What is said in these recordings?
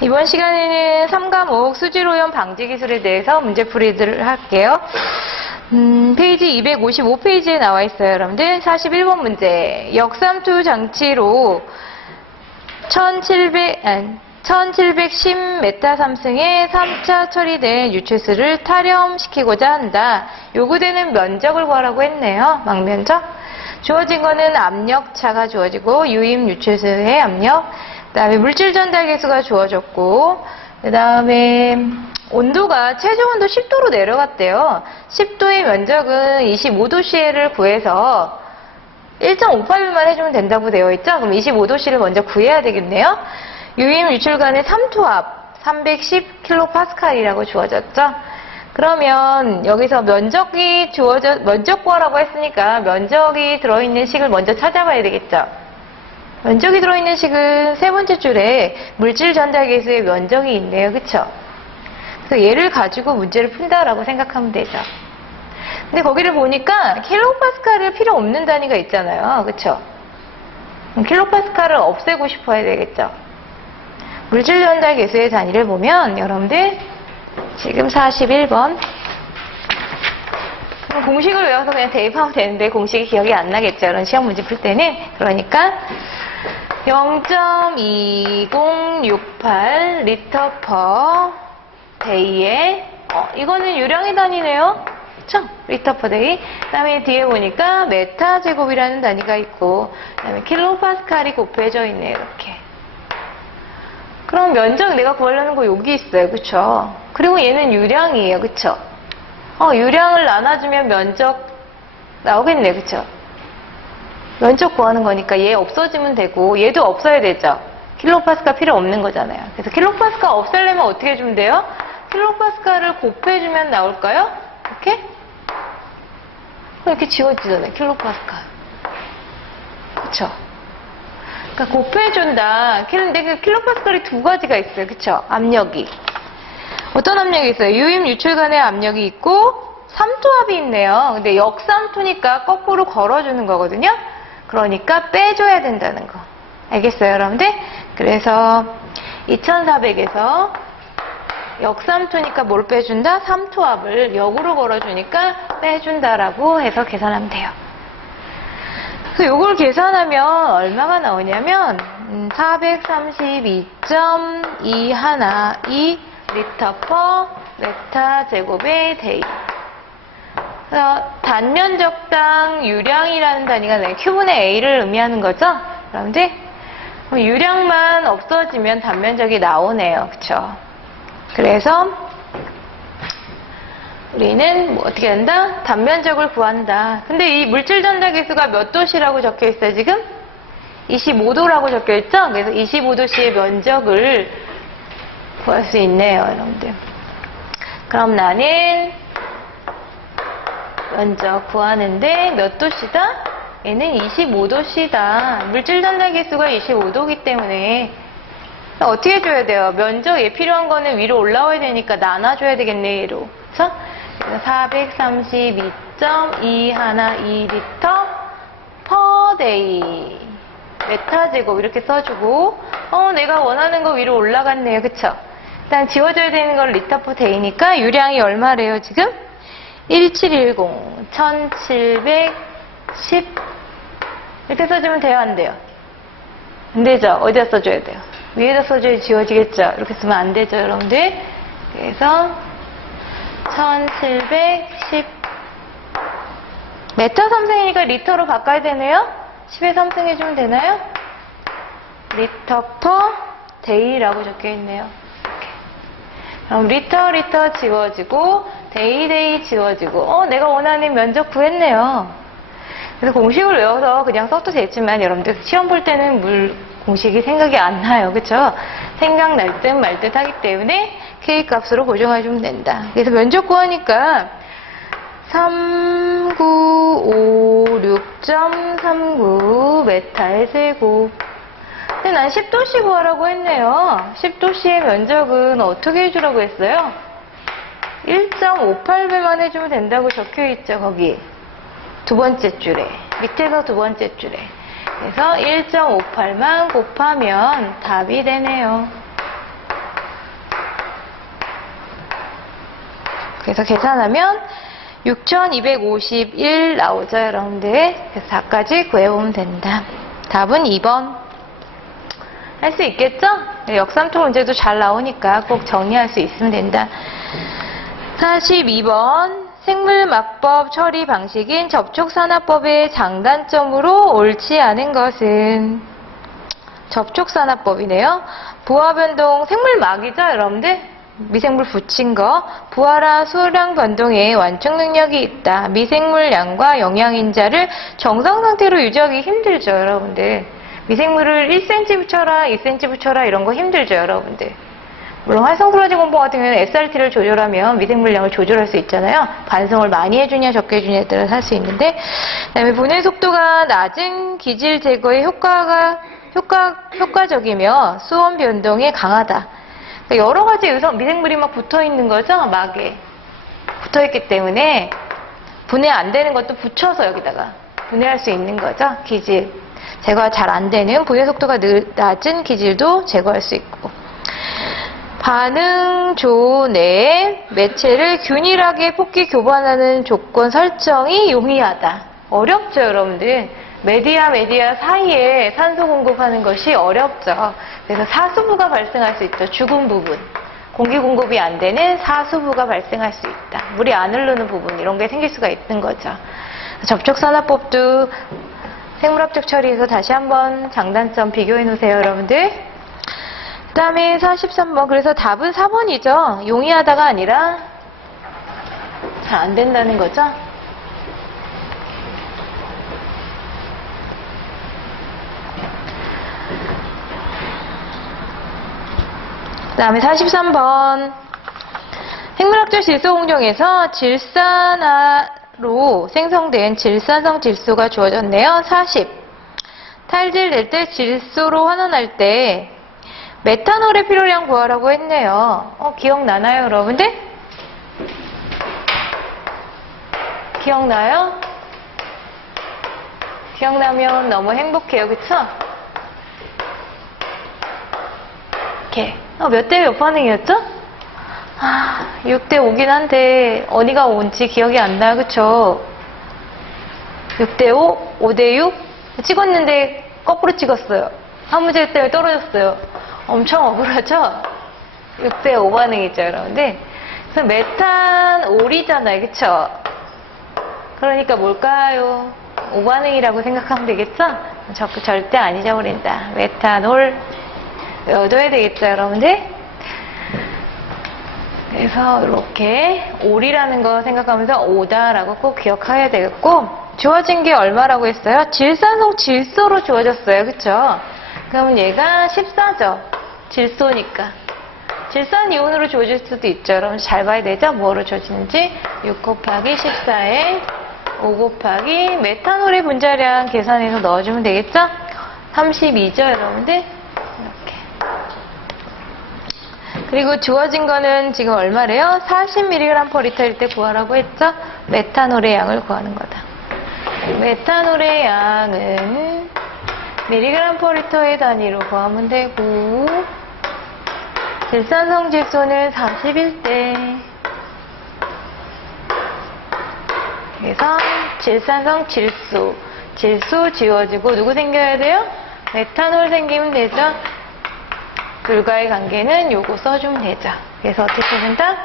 이번 시간에는 3과목 수질오염 방지 기술에 대해서 문제풀이를 할게요. 페이지 255페이지에 나와 있어요. 여러분들 41번 문제. 역삼투 장치로 1710메타3승의 3차 처리된 유체수를 타렴시키고자 한다. 요구되는 면적을 구하라고 했네요. 망면적. 주어진 거는 압력차가 주어지고 유임 유체수의 압력, 그 다음에 물질 전달 계수가 주어졌고, 그 다음에 온도가 최저 온도 10도로 내려갔대요. 10도의 면적은 25도씨를 구해서 1.58배만 해주면 된다고 되어 있죠? 그럼 25도씨를 먼저 구해야 되겠네요. 유임 유출간의 삼투압 310kPa이라고 주어졌죠? 그러면 여기서 면적 구하라고 했으니까 면적이 들어있는 식을 먼저 찾아봐야 되겠죠? 면적이 들어있는 식은 세 번째 줄에 물질 전달 계수의 면적이 있네요. 그쵸? 그래서 얘를 가지고 문제를 푼다라고 생각하면 되죠. 근데 거기를 보니까 킬로파스칼을 필요 없는 단위가 있잖아요. 그쵸? 킬로파스칼을 없애고 싶어야 되겠죠? 물질 전달 계수의 단위를 보면 여러분들 지금 41번 공식을 외워서 그냥 대입하면 되는데 공식이 기억이 안 나겠죠. 이런 시험 문제 풀 때는. 그러니까 0.2068 리터 퍼 데이에 이거는 유량의 단위네요. 그쵸? 리터 퍼 데이. 그 다음에 뒤에 보니까 메타 제곱이라는 단위가 있고 그 다음에 킬로파스칼이 곱해져 있네요. 이렇게. 그럼 면적 내가 구하려는 거 여기 있어요. 그쵸? 그리고 얘는 유량이에요. 그쵸? 유량을 나눠주면 면적 나오겠네. 그쵸? 면적 구하는 거니까 얘 없어지면 되고 얘도 없어야 되죠. 킬로파스칼 필요 없는 거잖아요. 그래서 킬로파스칼 없애려면 어떻게 해주면 돼요? 킬로파스칼을 곱해주면 나올까요? 이렇게? 이렇게 지워지잖아요. 킬로파스칼. 그쵸? 그러니까 곱해준다. 근데 그 킬로파스칼이 두 가지가 있어요. 그쵸? 압력이. 어떤 압력이 있어요? 유임 유출 간의 압력이 있고 삼투압이 있네요. 근데 역삼투니까 거꾸로 걸어주는 거거든요. 그러니까 빼줘야 된다는 거. 알겠어요, 여러분들? 그래서 2400에서 역삼투니까 뭘 빼준다? 삼투압을 역으로 걸어주니까 빼준다라고 해서 계산하면 돼요. 그래서 이걸 계산하면 얼마가 나오냐면 432.212 리터 퍼 메타 제곱의 데이. 그래서 단면적당 유량이라는 단위가 나요. Q분의 A를 의미하는 거죠? 여러분들? 유량만 없어지면 단면적이 나오네요. 그쵸? 그래서 우리는 뭐 어떻게 한다? 단면적을 구한다. 근데 이 물질 전달 계수가 몇 도씨라고 적혀 있어요, 지금? 25도라고 적혀 있죠? 그래서 25도씨의 면적을 구할 수 있네요, 여러분들. 그럼 나는 면적 구하는데 몇 도씨다? 얘는 25도씨다. 물질 전달 계수가 25도이기 때문에 어떻게 해줘야 돼요? 면적 얘 필요한 거는 위로 올라와야 되니까 나눠줘야 되겠네, 얘로. 그쵸? 432.212리터 퍼 데이 메타 제곱 이렇게 써주고 내가 원하는 거 위로 올라갔네요. 그쵸? 일단 지워져야 되는 건 리터 퍼 데이니까 유량이 얼마래요 지금? 1710 1710 이렇게 써주면 돼요? 안 돼요? 안 되죠? 어디다 써줘야 돼요? 위에다 써줘야 지워지겠죠? 이렇게 쓰면 안 되죠 여러분들? 그래서 1710 메타 3승이니까 리터로 바꿔야 되네요? 10에 3승 해주면 되나요? 리터 퍼 데이라고 적혀 있네요. 이렇게. 그럼 리터 지워지고 데이 지워지고 내가 원하는 면적 구했네요. 그래서 공식을 외워서 그냥 써도 되지만 여러분들 시험 볼 때는 공식이 생각이 안 나요. 그쵸? 생각날 듯 말 듯 하기 때문에 K 값으로 고정해주면 된다. 그래서 면적 구하니까 3956.39 메타의 제곱. 근데 난 10도씨 구하라고 했네요. 10도씨의 면적은 어떻게 해주라고 했어요? 1.58배만 해주면 된다고 적혀있죠, 거기. 두 번째 줄에. 밑에서 두 번째 줄에. 그래서 1.58만 곱하면 답이 되네요. 그래서 계산하면 6251 나오죠, 여러분들. 그래서 4까지 구해보면 된다. 답은 2번. 할 수 있겠죠? 역삼토 문제도 잘 나오니까 꼭 정리할 수 있으면 된다. 42번. 생물막법 처리 방식인 접촉산화법의 장단점으로 옳지 않은 것은 접촉산화법이네요. 부하변동, 생물막이죠, 여러분들? 미생물 붙인 거. 부하라 수량 변동에 완충 능력이 있다. 미생물량과 영양인자를 정상 상태로 유지하기 힘들죠, 여러분들. 미생물을 1cm 붙여라, 2cm 붙여라 이런 거 힘들죠, 여러분들. 물론 활성플라지 공법 같은 경우는 SRT를 조절하면 미생물량을 조절할 수 있잖아요. 반성을 많이 해주냐 적게 해주냐에 따라서 할 수 있는데, 그다음에 분해 속도가 낮은 기질 제거에 효과적이며 수온 변동에 강하다. 그러니까 여러 가지 미생물이 막 붙어 있는 거죠, 막에 붙어 있기 때문에 분해 안 되는 것도 붙여서 여기다가 분해할 수 있는 거죠. 기질 제거가 잘 안 되는 분해 속도가 낮은 기질도 제거할 수 있고. 반응조 내에 매체를 균일하게 뽑기 교반하는 조건 설정이 용이하다. 어렵죠, 여러분들. 메디아 사이에 산소 공급하는 것이 어렵죠. 그래서 사수부가 발생할 수 있죠. 죽은 부분. 공기 공급이 안 되는 사수부가 발생할 수 있다. 물이 안 흐르는 부분, 이런 게 생길 수가 있는 거죠. 접촉산화법도 생물학적 처리에서 다시 한번 장단점 비교해 놓으세요, 여러분들. 그 다음에 43번. 그래서 답은 4번이죠. 용이하다가 아니라 잘 안 된다는 거죠. 그 다음에 43번. 생물학적 질소 공정에서 질산화로 생성된 질산성 질소가 주어졌네요. 40. 탈질 낼 때 질소로 환원할 때 메탄올의 필요량 구하라고 했네요. 기억나나요, 여러분들? 기억나요? 기억나면 너무 행복해요, 그쵸? 이렇게. 몇 대 몇 반응이었죠? 6대 5긴 한데 어디가 5인지 기억이 안 나요, 그쵸? 6대 5, 5대 6 찍었는데 거꾸로 찍었어요. 한 문제 때문에 떨어졌어요. 엄청 억울하죠? 6대 5 반응이죠, 여러분들. 그래서 메탄올이잖아요, 그쵸? 그러니까 뭘까요? 5 반응이라고 생각하면 되겠죠? 절대 안 잊어버린다. 메탄올 외워둬야 되겠죠, 여러분들? 그래서 이렇게 올이라는 거 생각하면서 오다라고 꼭 기억해야 되겠고, 주어진 게 얼마라고 했어요? 질산성 질소로 주어졌어요, 그쵸? 그러면 얘가 14죠. 질소니까. 질산 이온으로 주어질 수도 있죠. 여러분 잘 봐야 되죠? 뭐로 주어지는지. 6 곱하기 14에 5 곱하기 메탄올의 분자량 계산해서 넣어주면 되겠죠? 32죠, 여러분들? 이렇게. 그리고 주어진 거는 지금 얼마래요? 40mg/L일 때 구하라고 했죠? 메탄올의 양을 구하는 거다. 메탄올의 양은 mg/L의 단위로 구하면 되고, 질산성 질소는 41대. 그래서 질산성 질소 지워지고 누구 생겨야 돼요? 메탄올 생기면 되죠. 불과의 관계는 요거 써주면 되죠. 그래서 어떻게 된다?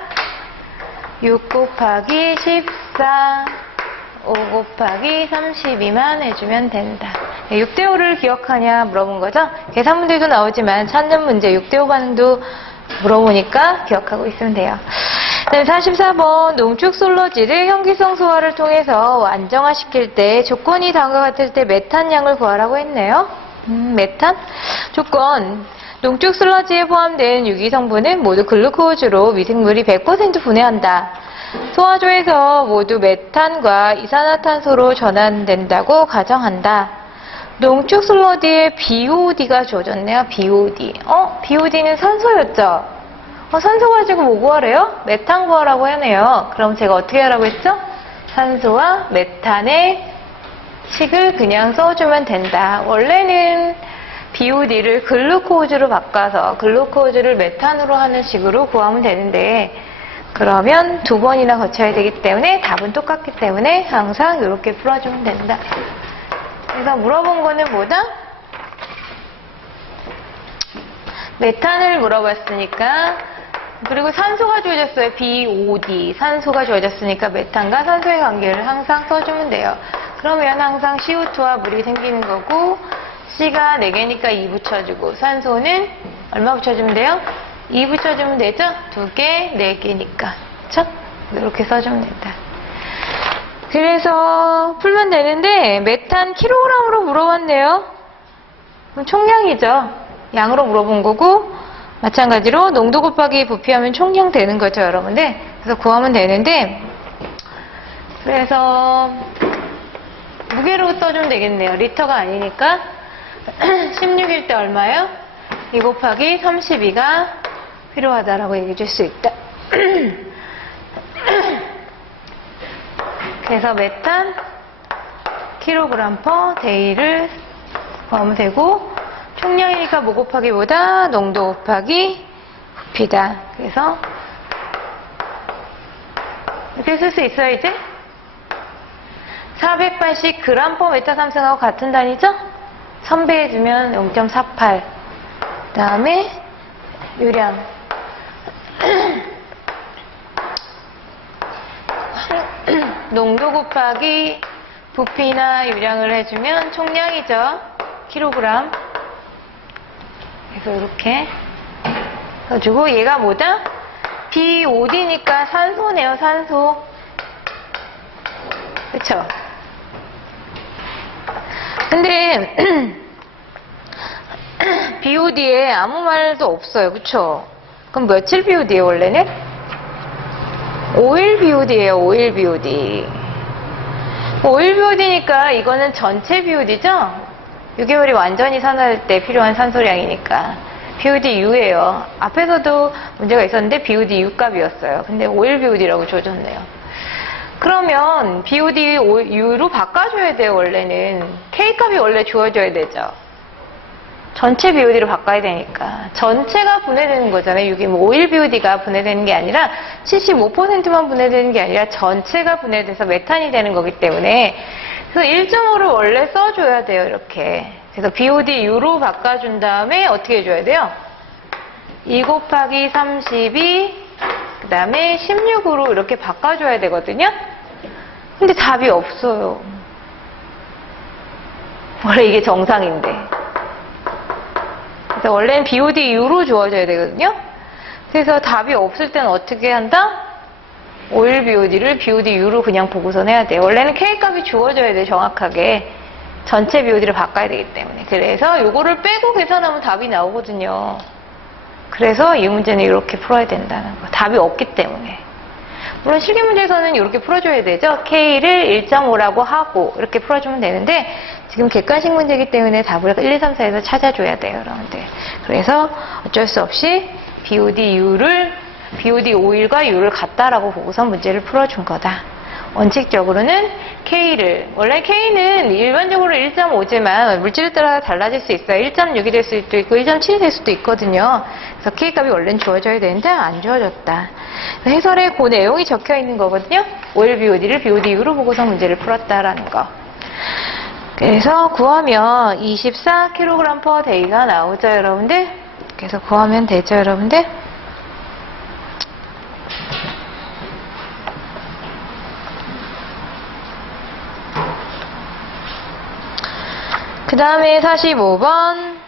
6 곱하기 14 5 곱하기 32만 해주면 된다. 6대5를 기억하냐 물어본 거죠? 계산 문제도 나오지만 찾는 문제 6대5 반응도 물어보니까 기억하고 있으면 돼요. 네, 44번. 농축 솔러지를 현기성 소화를 통해서 안정화시킬 때 조건이 다음과 같을 때 메탄량을 구하라고 했네요. 메탄? 조건. 농축 슬러지에 포함된 유기성분은 모두 글루코즈로 미생물이 100% 분해한다. 소화조에서 모두 메탄과 이산화탄소로 전환된다고 가정한다. 농축 슬러지에 BOD가 주어졌네요. BOD. BOD는 산소였죠? 산소 가지고 뭐 구하래요? 메탄 구하라고 하네요. 그럼 제가 어떻게 하라고 했죠? 산소와 메탄의 식을 그냥 써주면 된다. 원래는 BOD를 글루코즈로 바꿔서 글루코즈를 메탄으로 하는 식으로 구하면 되는데, 그러면 두 번이나 거쳐야 되기 때문에 답은 똑같기 때문에 항상 이렇게 풀어주면 된다. 그래서 물어본 거는 뭐다? 메탄을 물어봤으니까, 그리고 산소가 주어졌어요. BOD. 산소가 주어졌으니까 메탄과 산소의 관계를 항상 써주면 돼요. 그러면 항상 CO2와 물이 생기는 거고, C가 4개니까 2 붙여주고, 산소는 얼마 붙여주면 돼요? 2 붙여주면 되죠? 2개, 4개니까. 그쵸? 이렇게 써주면 된다. 그래서 풀면 되는데, 메탄 킬로그램으로 물어봤네요. 그럼 총량이죠. 양으로 물어본 거고, 마찬가지로 농도 곱하기 부피하면 총량 되는 거죠, 여러분들. 그래서 구하면 되는데, 그래서 무게로 써주면 되겠네요. 리터가 아니니까 16일 때 얼마예요? 2 곱하기 32가 필요하다라고 얘기해 줄 수 있다. 그래서 메탄 킬로그램 퍼 데이를 구하면 되고, 총량이니까 뭐 곱하기보다 농도 곱하기 부피다. 그래서 이렇게 쓸 수 있어요, 이제? 480 그램 퍼 메타 삼성하고 같은 단위죠? 선배해주면 0.48. 그 다음에 유량. 농도 곱하기 부피나 유량을 해주면 총량이죠. 킬로그램. 그래서 이렇게 해주고, 얘가 뭐다? BOD니까 산소네요, 산소. 그쵸? 근데 BOD에 아무 말도 없어요, 그쵸? 그럼 며칠 BOD예요, 원래는? 5일 BOD예요, 5일 BOD. 5일 BOD니까 이거는 전체 BOD죠? 유기물이 완전히 산화될 때 필요한 산소량이니까 BOD-U예요. 앞에서도 문제가 있었는데 BOD-U 값이었어요. 근데 5일 BOD라고 줘줬네요. 그러면 BOD-U로 바꿔줘야 돼요, 원래는. K값이 원래 주어져야 되죠. 전체 BOD로 바꿔야 되니까. 전체가 분해되는 거잖아요. 유기물 5일 BOD가 분해되는 게 아니라 75%만 분해되는 게 아니라 전체가 분해돼서 메탄이 되는 거기 때문에, 그래서 1.5를 원래 써줘야 돼요, 이렇게. 그래서 BOD-U로 바꿔준 다음에 어떻게 해줘야 돼요? 2 곱하기 32, 그 다음에 16으로 이렇게 바꿔줘야 되거든요? 근데 답이 없어요. 원래 이게 정상인데. 그래서 원래는 BOD-U로 주어져야 되거든요? 그래서 답이 없을 때는 어떻게 한다? 5일 BOD를 BOD-U로 그냥 보고서 내야 돼요. 원래는 K값이 주어져야 돼요, 정확하게. 전체 BOD를 바꿔야 되기 때문에. 그래서 요거를 빼고 계산하면 답이 나오거든요. 그래서 이 문제는 이렇게 풀어야 된다는 거. 답이 없기 때문에. 물론 실기 문제에서는 이렇게 풀어줘야 되죠. K를 1.5라고 하고 이렇게 풀어주면 되는데, 지금 객관식 문제이기 때문에 답을 1, 2, 3, 4에서 찾아줘야 돼요, 여러분들. 그래서 어쩔 수 없이 BOD-5일과 U를 같다라고 보고서 문제를 풀어준 거다. 원칙적으로는 K를, 원래 K는 일반적으로 1.5지만 물질에 따라 달라질 수 있어요. 1.6이 될 수도 있고 1.7이 될 수도 있거든요. 그래서 K값이 원래는 주어져야 되는데 안 주어졌다. 해설에 그 내용이 적혀 있는 거거든요. 5일 BOD를 BOD-U로 보고서 문제를 풀었다라는 거. 그래서 구하면 24kg per day가 나오죠, 여러분들. 그래서 구하면 되죠, 여러분들. 그 다음에 45번.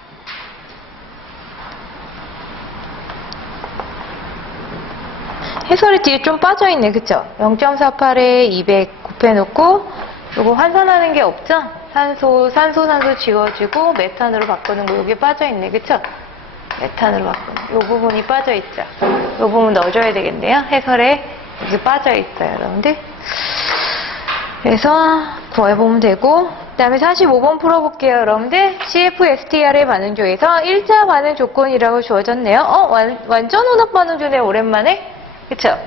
해설이 뒤에 좀 빠져있네, 그쵸? 0.48에 200 곱해놓고, 요거 환산하는 게 없죠? 산소 지워지고, 메탄으로 바꾸는 거, 여기 빠져있네, 그쵸? 메탄으로 바꾸는, 요 부분이 빠져있죠? 요 부분 넣어줘야 되겠네요? 해설에 여기 빠져있어요, 여러분들. 그래서 구해보면 되고, 그 다음에 45번 풀어볼게요, 여러분들. CFSTR의 반응조에서 1차 반응 조건이라고 주어졌네요. 완전 혼합 반응조네, 오랜만에. 그쵸?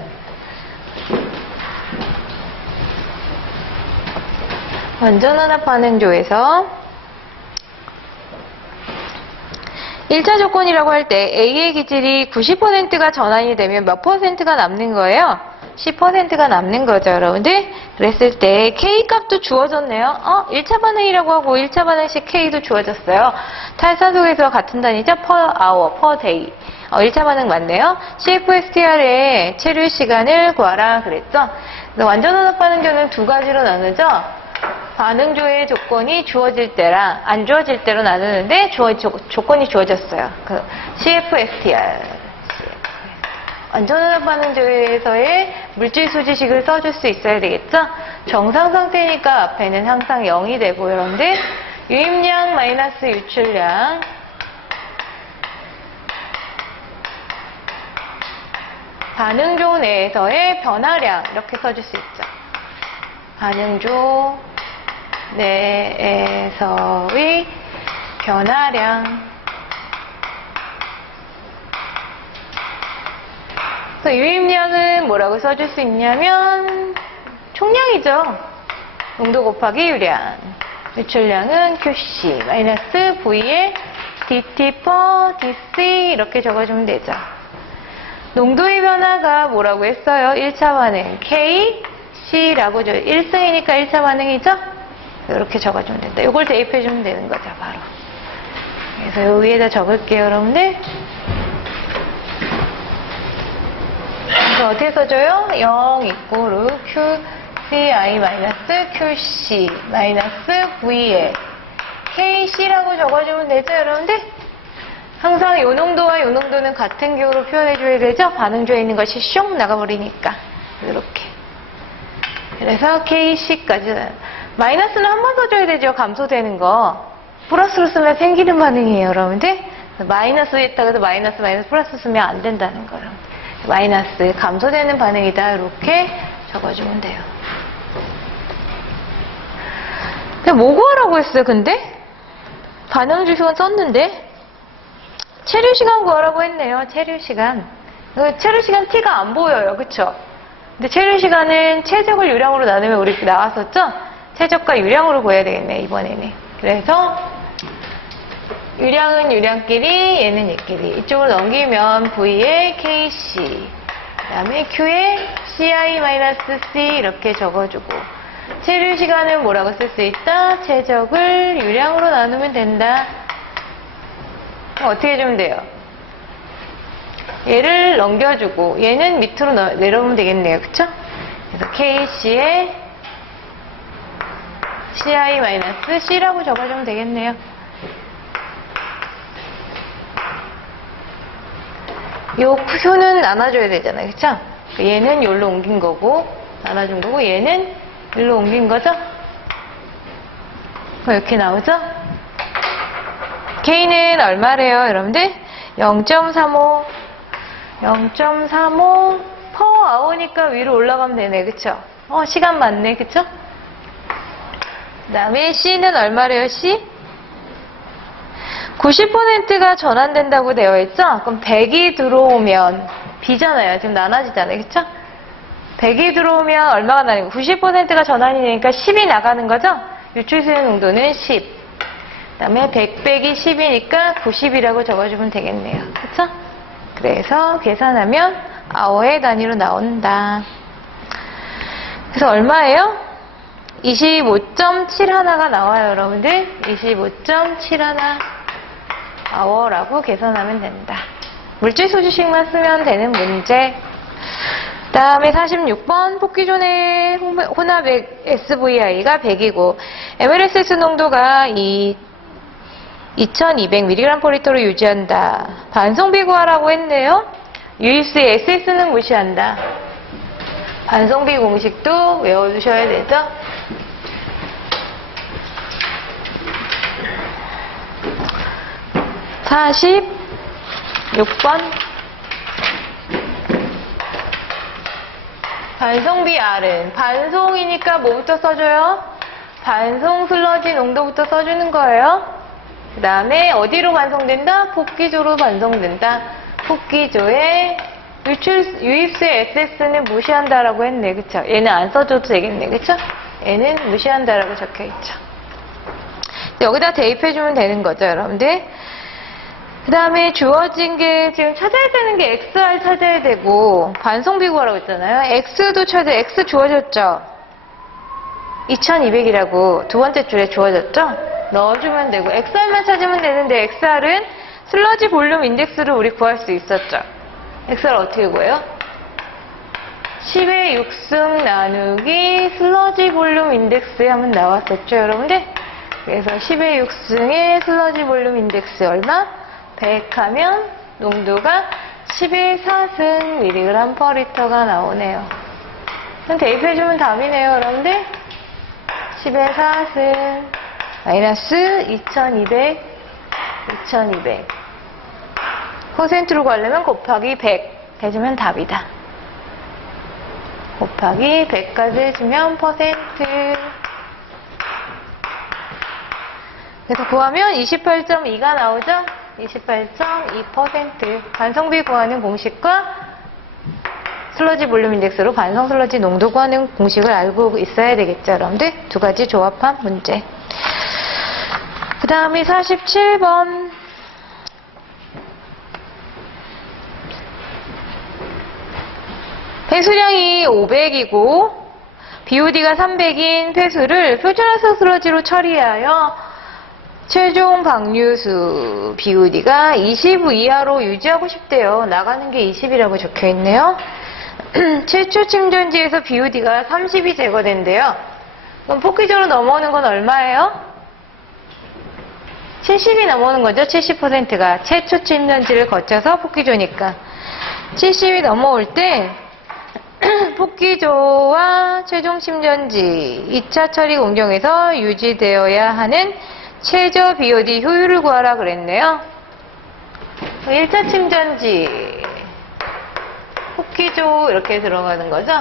완전 혼합 반응조에서 1차 조건이라고 할 때 A의 기질이 90%가 전환이 되면 몇 %가 남는 거예요? 10%가 남는 거죠, 여러분들. 그랬을 때 K 값도 주어졌네요. 1차 반응이라고 하고 1차 반응식 K도 주어졌어요. 탈산소에서 같은 단위죠? per hour, per day. 1차 반응 맞네요. CFSTR의 체류 시간을 구하라 그랬죠? 그래서 완전원합 반응조는 두 가지로 나누죠? 반응조의 조건이 주어질 때랑 안 주어질 때로 나누는데 조건이 주어졌어요. 그 CFSTR. 완전원합 반응조에서의 물질 수지식을 써줄 수 있어야 되겠죠? 정상 상태니까 앞에는 항상 0이 되고, 여러분들 유입량 마이너스 유출량, 반응조 내에서의 변화량 이렇게 써줄 수 있죠. 반응조 내에서의 변화량. 유입량은 뭐라고 써줄 수 있냐면 총량이죠. 농도 곱하기 유량. 유출량은 QC 마이너스 V의 DT per DC 이렇게 적어주면 되죠. 농도의 변화가 뭐라고 했어요? 1차 반응 KC라고 1승이니까 1차 반응이죠? 이렇게 적어주면 된다. 이걸 대입해주면 되는 거죠, 바로. 그래서 요 위에다 적을게요, 여러분들. 그래서 어떻게 써줘요? 0 이꼬르 QCI 마이너스 QC 마이너스 V에 KC라고 적어주면 되죠, 여러분들? 항상 요 농도와 요 농도는 같은 기호로 표현해줘야 되죠? 반응조에 있는 것이 쇽 나가버리니까. 이렇게. 그래서 KC까지. 마이너스는 한 번 써줘야 되죠? 감소되는 거. 플러스로 쓰면 생기는 반응이에요, 여러분들. 마이너스 했다가 해도 마이너스 플러스 쓰면 안 된다는 거예요. 마이너스 감소되는 반응이다. 이렇게 적어주면 돼요. 근데 뭐 구하라고 했어요, 근데? 반응주식은 썼는데? 체류시간 구하라고 했네요. 체류시간. 체류시간 T가 안 보여요. 그쵸? 근데 체류시간은 최적을 유량으로 나누면 우리 나왔었죠? 최적과 유량으로 구해야 되겠네, 이번에는. 그래서 유량은 유량끼리, 얘는 얘끼리. 이쪽으로 넘기면 V에 KC, 그 다음에 Q에 CI-C 이렇게 적어주고, 체류시간은 뭐라고 쓸 수 있다? 최적을 유량으로 나누면 된다. 어떻게 해주면 돼요? 얘를 넘겨주고 얘는 밑으로 내려오면 되겠네요. 그쵸? 그래서 KC에 CI-C라고 적어주면 되겠네요. 요 표는 나눠줘야 되잖아요. 그쵸? 얘는 여기로 옮긴 거고 나눠준 거고 얘는 여기로 옮긴 거죠? 이렇게 나오죠? K는 얼마래요, 여러분들? 0.35 per hour니까 위로 올라가면 되네, 그쵸? 시간 맞네, 그쵸? 그 다음에 C는 얼마래요, C? 90%가 전환된다고 되어 있죠? 그럼 100이 들어오면 B잖아요. 지금 나눠지잖아요, 그쵸? 100이 들어오면 얼마가 나뉘고 90%가 전환이 되니까 10이 나가는 거죠? 유출수의 농도는 10. 그 다음에 100 빼기 10이니까 90이라고 적어주면 되겠네요. 그쵸? 그래서 계산하면 아워의 단위로 나온다. 그래서 얼마예요? 25.71가 나와요, 여러분들. 25.71 아워라고 계산하면 된다. 물질 수지식만 쓰면 되는 문제. 그 다음에 46번 폭기존의 혼합액 SVI가 100이고 MLSS 농도가 2200mg/L로 유지한다. 반송비 구하라고 했네요. 유입수의 SS는 무시한다. 반송비 공식도 외워두셔야 되죠. 자, 46번 반송비 R은 반송이니까 뭐부터 써줘요? 반송 슬러지 농도부터 써주는 거예요. 그 다음에 어디로 반송된다? 폭기조로 반송된다. 폭기조에 유입수의 SS는 무시한다라고 했네. 그쵸? 얘는 안 써줘도 되겠네. 그쵸? 얘는 무시한다라고 적혀있죠. 여기다 대입해주면 되는 거죠, 여러분들. 그 다음에 주어진 게 지금 찾아야 되는 게 XR 찾아야 되고 반성비 구하라고 했잖아요. X도 찾아야 X 주어졌죠? 2200이라고 두 번째 줄에 주어졌죠? 넣어주면 되고 XR만 찾으면 되는데 XR은 슬러지 볼륨 인덱스를 우리 구할 수 있었죠. XR 어떻게 구해요? 10의 6승 나누기 슬러지 볼륨 인덱스 하면 나왔었죠, 여러분들? 그래서 10의 6승의 슬러지 볼륨 인덱스 얼마? 100 하면 농도가 10의 4승 mg per L가 나오네요. 그럼 대입해주면 답이네요, 여러분들. 10의 4승 마이너스 2200 퍼센트로 가려면 곱하기 100 해주면 답이다. 곱하기 100까지 해주면 퍼센트. 그래서 구하면 28.2가 나오죠? 28.2%. 반성비 구하는 공식과 슬러지 볼륨 인덱스로 반성 슬러지 농도 구하는 공식을 알고 있어야 되겠죠, 여러분들? 두 가지 조합한 문제. 그 다음에 47번. 폐수량이 500이고 BOD가 300인 폐수를 표준화석 슬러지로 처리하여 최종 방류수 BOD가 20 이하로 유지하고 싶대요. 나가는 게 20이라고 적혀 있네요. 최초 침전지에서 BOD가 30이 제거된대요. 그럼 폭기적으로 넘어오는 건 얼마예요? 70이 넘어오는 거죠. 70%가 최초 침전지를 거쳐서 폭기조니까 70이 넘어올 때 폭기조와 최종 침전지 2차 처리 공정에서 유지되어야 하는 최저 BOD 효율을 구하라 그랬네요. 1차 침전지 폭기조 이렇게 들어가는 거죠.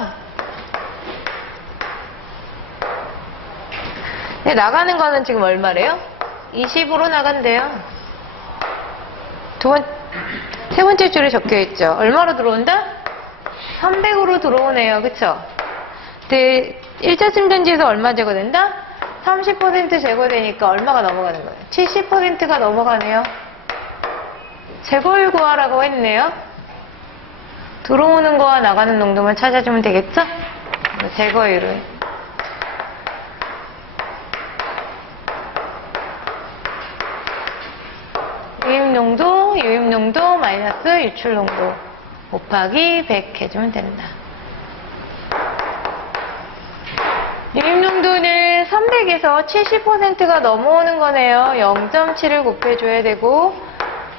근데 나가는 거는 지금 얼마래요? 20으로 나간대요. 세 번째 줄에 적혀 있죠. 얼마로 들어온다? 300으로 들어오네요. 그쵸? 근데 1차 침전지에서 얼마 제거된다? 30% 제거되니까 얼마가 넘어가는 거예요? 70%가 넘어가네요. 제거율 구하라고 했네요. 들어오는 거와 나가는 농도만 찾아주면 되겠죠? 제거율을. 유입농도 마이너스 유출농도 곱하기 100 해주면 된다. 유입농도는 300에서 70%가 넘어오는 거네요. 0.7을 곱해줘야 되고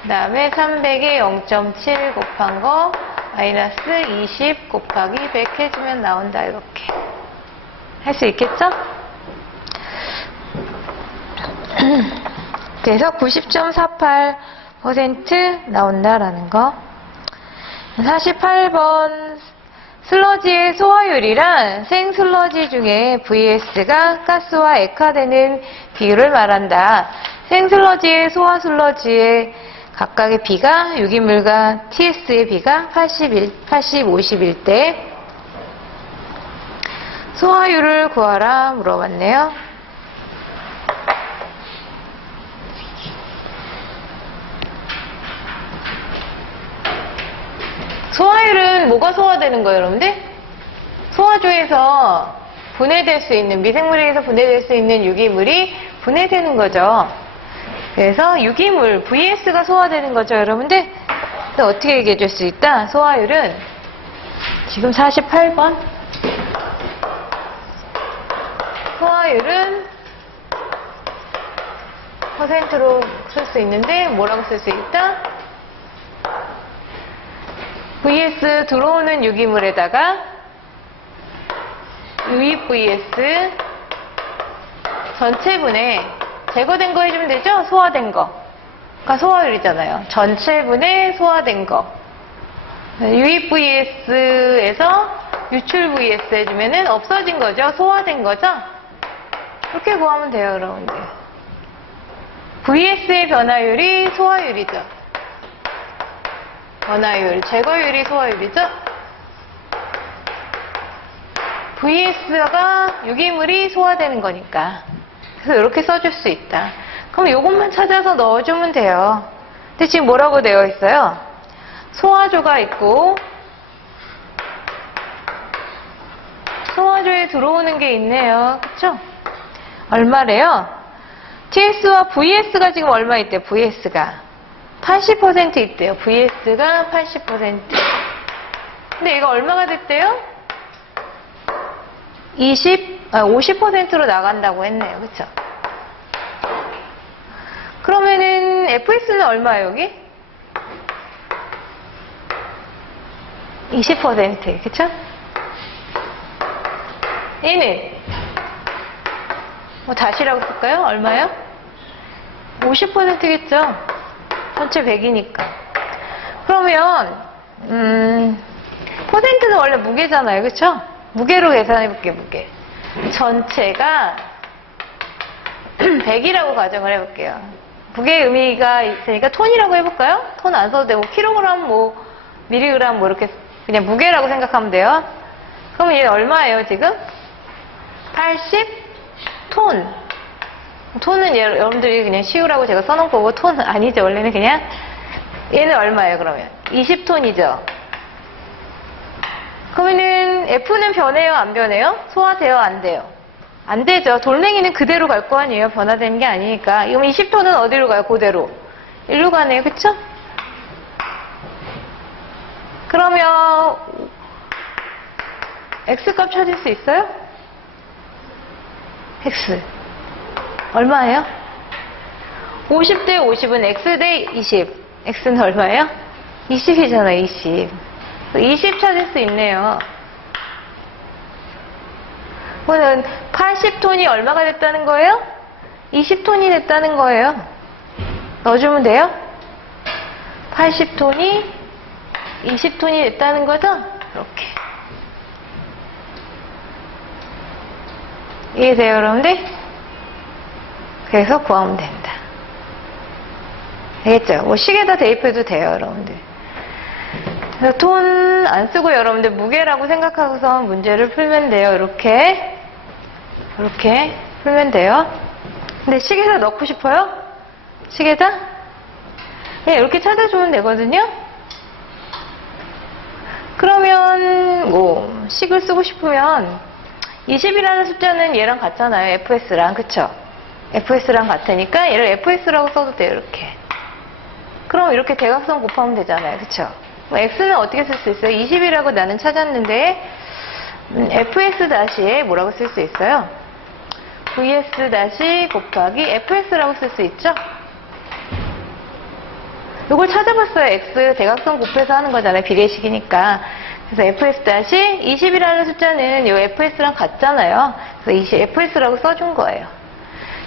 그 다음에 300에 0.7 곱한 거 마이너스 20 곱하기 100 해주면 나온다. 이렇게 할 수 있겠죠? 그래서 90.48% 나온다라는 거. 48번 슬러지의 소화율이란 생슬러지 중에 VS가 가스와 액화되는 비율을 말한다. 생슬러지의 소화 슬러지의 각각의 비가 유기물과 TS의 비가 80, 51대 때 소화율을 구하라 물어봤네요. 소화율은 뭐가 소화되는 거예요, 여러분들? 소화조에서 분해될 수 있는, 미생물에서 분해될 수 있는 유기물이 분해되는 거죠. 그래서 유기물, VS가 소화되는 거죠, 여러분들? 어떻게 얘기해 줄 수 있다? 소화율은 지금 48번. 소화율은 퍼센트로 쓸 수 있는데 뭐라고 쓸 수 있다? VS 들어오는 유기물에다가 유입 VS 전체분해 제거된 거 해주면 되죠? 소화된 거. 그러니까 소화율이잖아요. 전체분해 소화된 거. 유입 VS에서 유출 VS 해주면은 없어진 거죠? 소화된 거죠? 그렇게 구하면 돼요, 여러분들. VS의 변화율이 소화율이죠. 변화율, 제거율이 소화율이죠? VS가 유기물이 소화되는 거니까. 그래서 이렇게 써줄 수 있다. 그럼 이것만 찾아서 넣어주면 돼요. 근데 지금 뭐라고 되어 있어요? 소화조가 있고 소화조에 들어오는 게 있네요. 그쵸? 얼마래요? TS와 VS가 지금 얼마 있대요? VS가 80% 있대요. VS가 80%. 근데 이거 얼마가 됐대요? 50%로 나간다고 했네요. 그쵸? 그러면은 FS는 얼마예요, 여기? 20%. 그쵸? 얘는 뭐 다시라고 쓸까요? 얼마요? 50%겠죠? 전체 100이니까. 그러면 퍼센트는 원래 무게잖아요. 그쵸? 무게로 계산해볼게요. 무게. 전체가 100이라고 가정을 해볼게요. 무게 의미가 있으니까 톤이라고 해볼까요? 톤 안 써도 되고 킬로그램, 뭐 밀리그램 뭐 이렇게 그냥 무게라고 생각하면 돼요. 그러면 얘 얼마예요 지금? 80톤. 톤은 여러분들이 그냥 쉬우라고 제가 써놓은 거고 톤은 아니죠. 원래는 그냥 얘는 얼마예요 그러면? 20톤이죠. 그러면은 F는 변해요 안 변해요? 소화돼요 안 돼요? 안 되죠. 돌멩이는 그대로 갈 거 아니에요. 변화되는 게 아니니까. 그럼 20톤은 어디로 가요? 그대로. 일로 가네요. 그쵸? 그러면 X값 찾을 수 있어요? X 얼마예요? 50 대 50은 X 대 20. X는 얼마예요? 20이잖아요. 20. 20 찾을 수 있네요. 그러면 80톤이 얼마가 됐다는 거예요? 20톤이 됐다는 거예요. 넣어주면 돼요? 80톤이 20톤이 됐다는 거죠? 이렇게. 이해돼요, 여러분들? 그래서 구하면 된다. 알겠죠? 뭐 시계다 대입해도 돼요, 여러분들. 그래서 톤 안 쓰고 여러분들 무게라고 생각하고서 문제를 풀면 돼요. 이렇게 풀면 돼요. 근데 시계다 넣고 싶어요? 시계다? 네, 이렇게 찾아주면 되거든요. 그러면 뭐 식을 쓰고 싶으면 20이라는 숫자는 얘랑 같잖아요. FS랑. 그쵸? FS랑 같으니까 얘를 FS라고 써도 돼요. 이렇게. 그럼 이렇게 대각선 곱하면 되잖아요. 그쵸? X는 어떻게 쓸 수 있어요? 20이라고 나는 찾았는데 FS 다시에 뭐라고 쓸 수 있어요? VS 다시 곱하기 FS라고 쓸 수 있죠? 이걸 찾아봤어요. X 대각선 곱해서 하는 거잖아요. 비례식이니까. 그래서 FS 다시 20이라는 숫자는 이 FS랑 같잖아요. 그래서 FS라고 써준 거예요.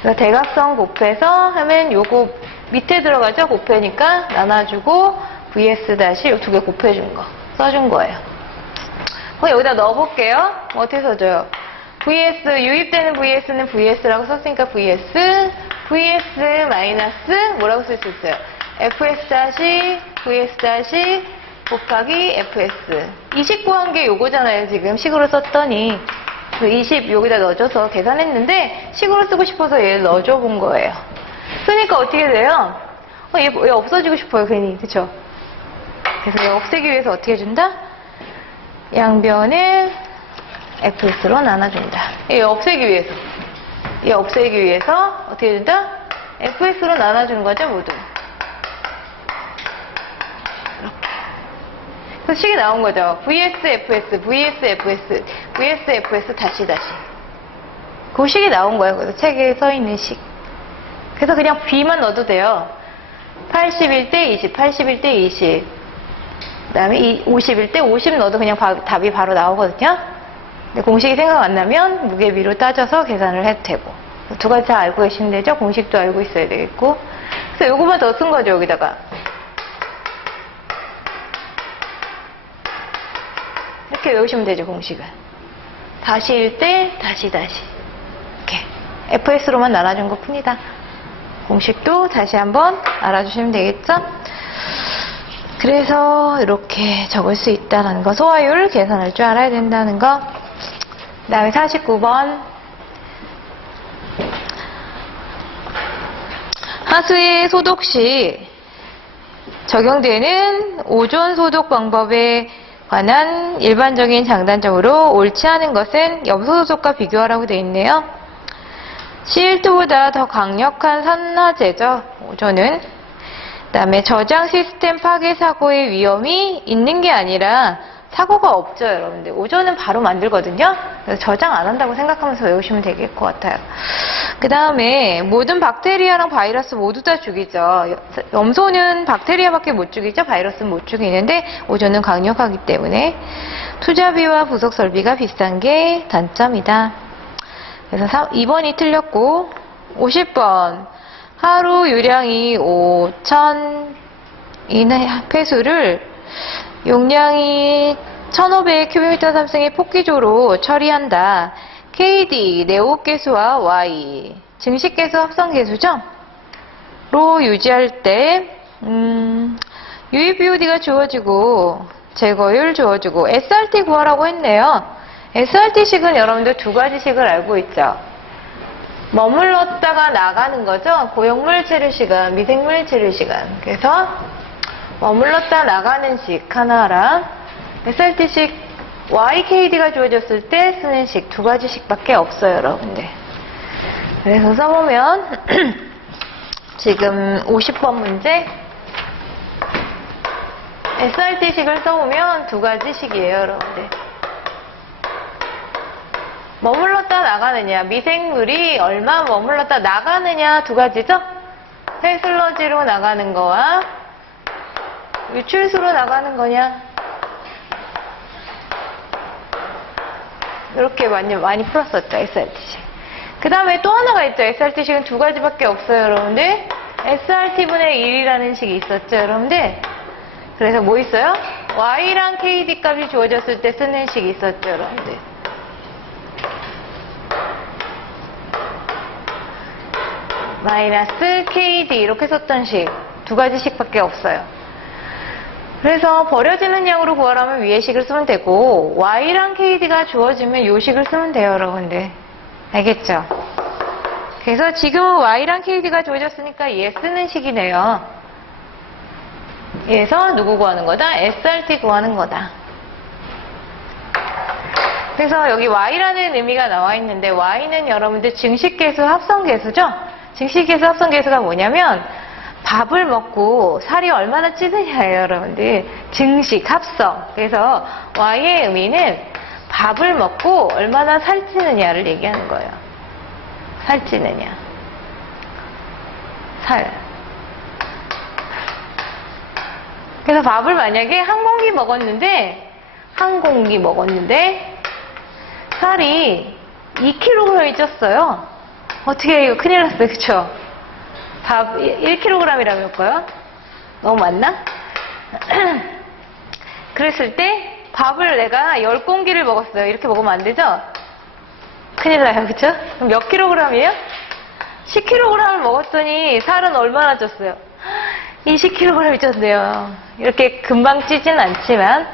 그래서 대각선 곱해서 하면 요거 밑에 들어가죠? 곱해니까 나눠주고 VS 다시 요 두 개 곱해준 거 써준 거예요. 그럼 여기다 넣어볼게요. 어떻게 써줘요? VS 유입되는 VS는 VS라고 썼으니까 VS 마이너스 뭐라고 쓸 수 있어요? FS 다시 VS 다시 곱하기 FS 20 구한 게 요거잖아요. 지금 식으로 썼더니 20 여기다 넣어줘서 계산했는데 식으로 쓰고 싶어서 얘를 넣어줘 본 거예요. 쓰니까 어떻게 돼요? 얘 없어지고 싶어요. 괜히. 그쵸? 그래서 얘 없애기 위해서 어떻게 해준다? 양변을 FS로 나눠준다. 얘 없애기 위해서. 얘 없애기 위해서 어떻게 해준다? FS로 나눠주는 거죠, 모두. 이렇게. 그래서 식이 나온 거죠. VS, FS, VS, FS, VS, FS, 다시. 그 식이 나온 거예요. 그래서 책에 써 있는 식. 그래서 그냥 B만 넣어도 돼요. 81대 20, 81대 20. 그 다음에 51대 50 넣어도 그냥 답이 바로 나오거든요. 근데 공식이 생각 안 나면 무게비로 따져서 계산을 해도 되고. 두 가지 다 알고 계시면 되죠? 공식도 알고 있어야 되겠고. 그래서 요거만 더 쓴 거죠, 여기다가. 이렇게 외우시면 되죠, 공식을. 다시일 때, 다시. 이렇게. FS로만 나눠준 것 뿐이다. 공식도 다시 한번 알아주시면 되겠죠? 그래서 이렇게 적을 수 있다는 거, 소화율 계산할 줄 알아야 된다는 거. 그 다음에 49번. 하수의 소독 시 적용되는 오존 소독 방법에 관한 일반적인 장단점으로 옳지 않은 것은 염소 소독과 비교하라고 되어 있네요. C1,2보다 더 강력한 산화제죠. 오존은. 그 다음에 저장 시스템 파괴 사고의 위험이 있는 게 아니라 사고가 없죠, 여러분들. 오존은 바로 만들거든요. 그래서 저장 안 한다고 생각하면서 외우시면 될 것 같아요. 그 다음에 모든 박테리아랑 바이러스 모두 다 죽이죠. 염소는 박테리아밖에 못 죽이죠. 바이러스는 못 죽이는데 오존은 강력하기 때문에 투자비와 부속 설비가 비싼 게 단점이다. 그래서 2번이 틀렸고 50번 하루 유량이 5,000 이내 폐수를 용량이 1,500 큐비미터/3승의 폭기조로 처리한다. KD, 네오계수와 Y, 증식계수 합성계수죠? 로 유지할 때 유입 BOD가 주어지고 제거율 주어지고 SRT 구하라고 했네요. SRT식은 여러분들 두 가지식을 알고 있죠? 머물렀다가 나가는 거죠? 고용물 체류 시간, 미생물 체류 시간. 그래서 머물렀다 나가는 식 하나랑 SRT식 YKD가 주어졌을 때 쓰는 식 두 가지 식밖에 없어요, 여러분들. 그래서 써보면 지금 50번 문제 SRT식을 써보면 두 가지 식이에요, 여러분들. 머물렀다 나가느냐, 미생물이 얼마 머물렀다 나가느냐 두 가지죠? 폐슬러지로 나가는 거와 유출수로 나가는 거냐, 이렇게 많이 풀었었죠, SRT식. 그 다음에 또 하나가 있죠. SRT식은 두 가지밖에 없어요, 여러분들. SRT분의 1이라는 식이 있었죠, 여러분들. 그래서 뭐 있어요? Y랑 KD 값이 주어졌을 때 쓰는 식이 있었죠, 여러분들. 마이너스 KD 이렇게 썼던 식. 두 가지 식밖에 없어요. 그래서 버려지는 양으로 구하라면 위의 식을 쓰면 되고 Y랑 KD가 주어지면 이 식을 쓰면 돼요, 여러분들. 알겠죠? 그래서 지금은 Y랑 KD가 주어졌으니까 얘 쓰는 식이네요. 얘에서 누구 구하는 거다? SRT 구하는 거다. 그래서 여기 Y라는 의미가 나와 있는데 Y는 여러분들 증식계수 합성계수죠? 증식계수 합성계수가 뭐냐면 밥을 먹고 살이 얼마나 찌느냐예요, 여러분들. 증식, 합성. 그래서 Y의 의미는 밥을 먹고 얼마나 살찌느냐를 얘기하는 거예요. 살찌느냐. 살. 그래서 밥을 만약에 한 공기 먹었는데 살이 2kg이 쪘어요. 어떻게 해요? 이거 큰일 났어요. 그쵸? 밥 1kg이라면일까요? 너무 많나? 그랬을 때 밥을 내가 10공기를 먹었어요. 이렇게 먹으면 안 되죠? 큰일 나요. 그쵸? 그럼 몇 킬로그램이에요? 10kg을 먹었더니 살은 얼마나 쪘어요? 20kg이 쪘네요. 이렇게 금방 찌진 않지만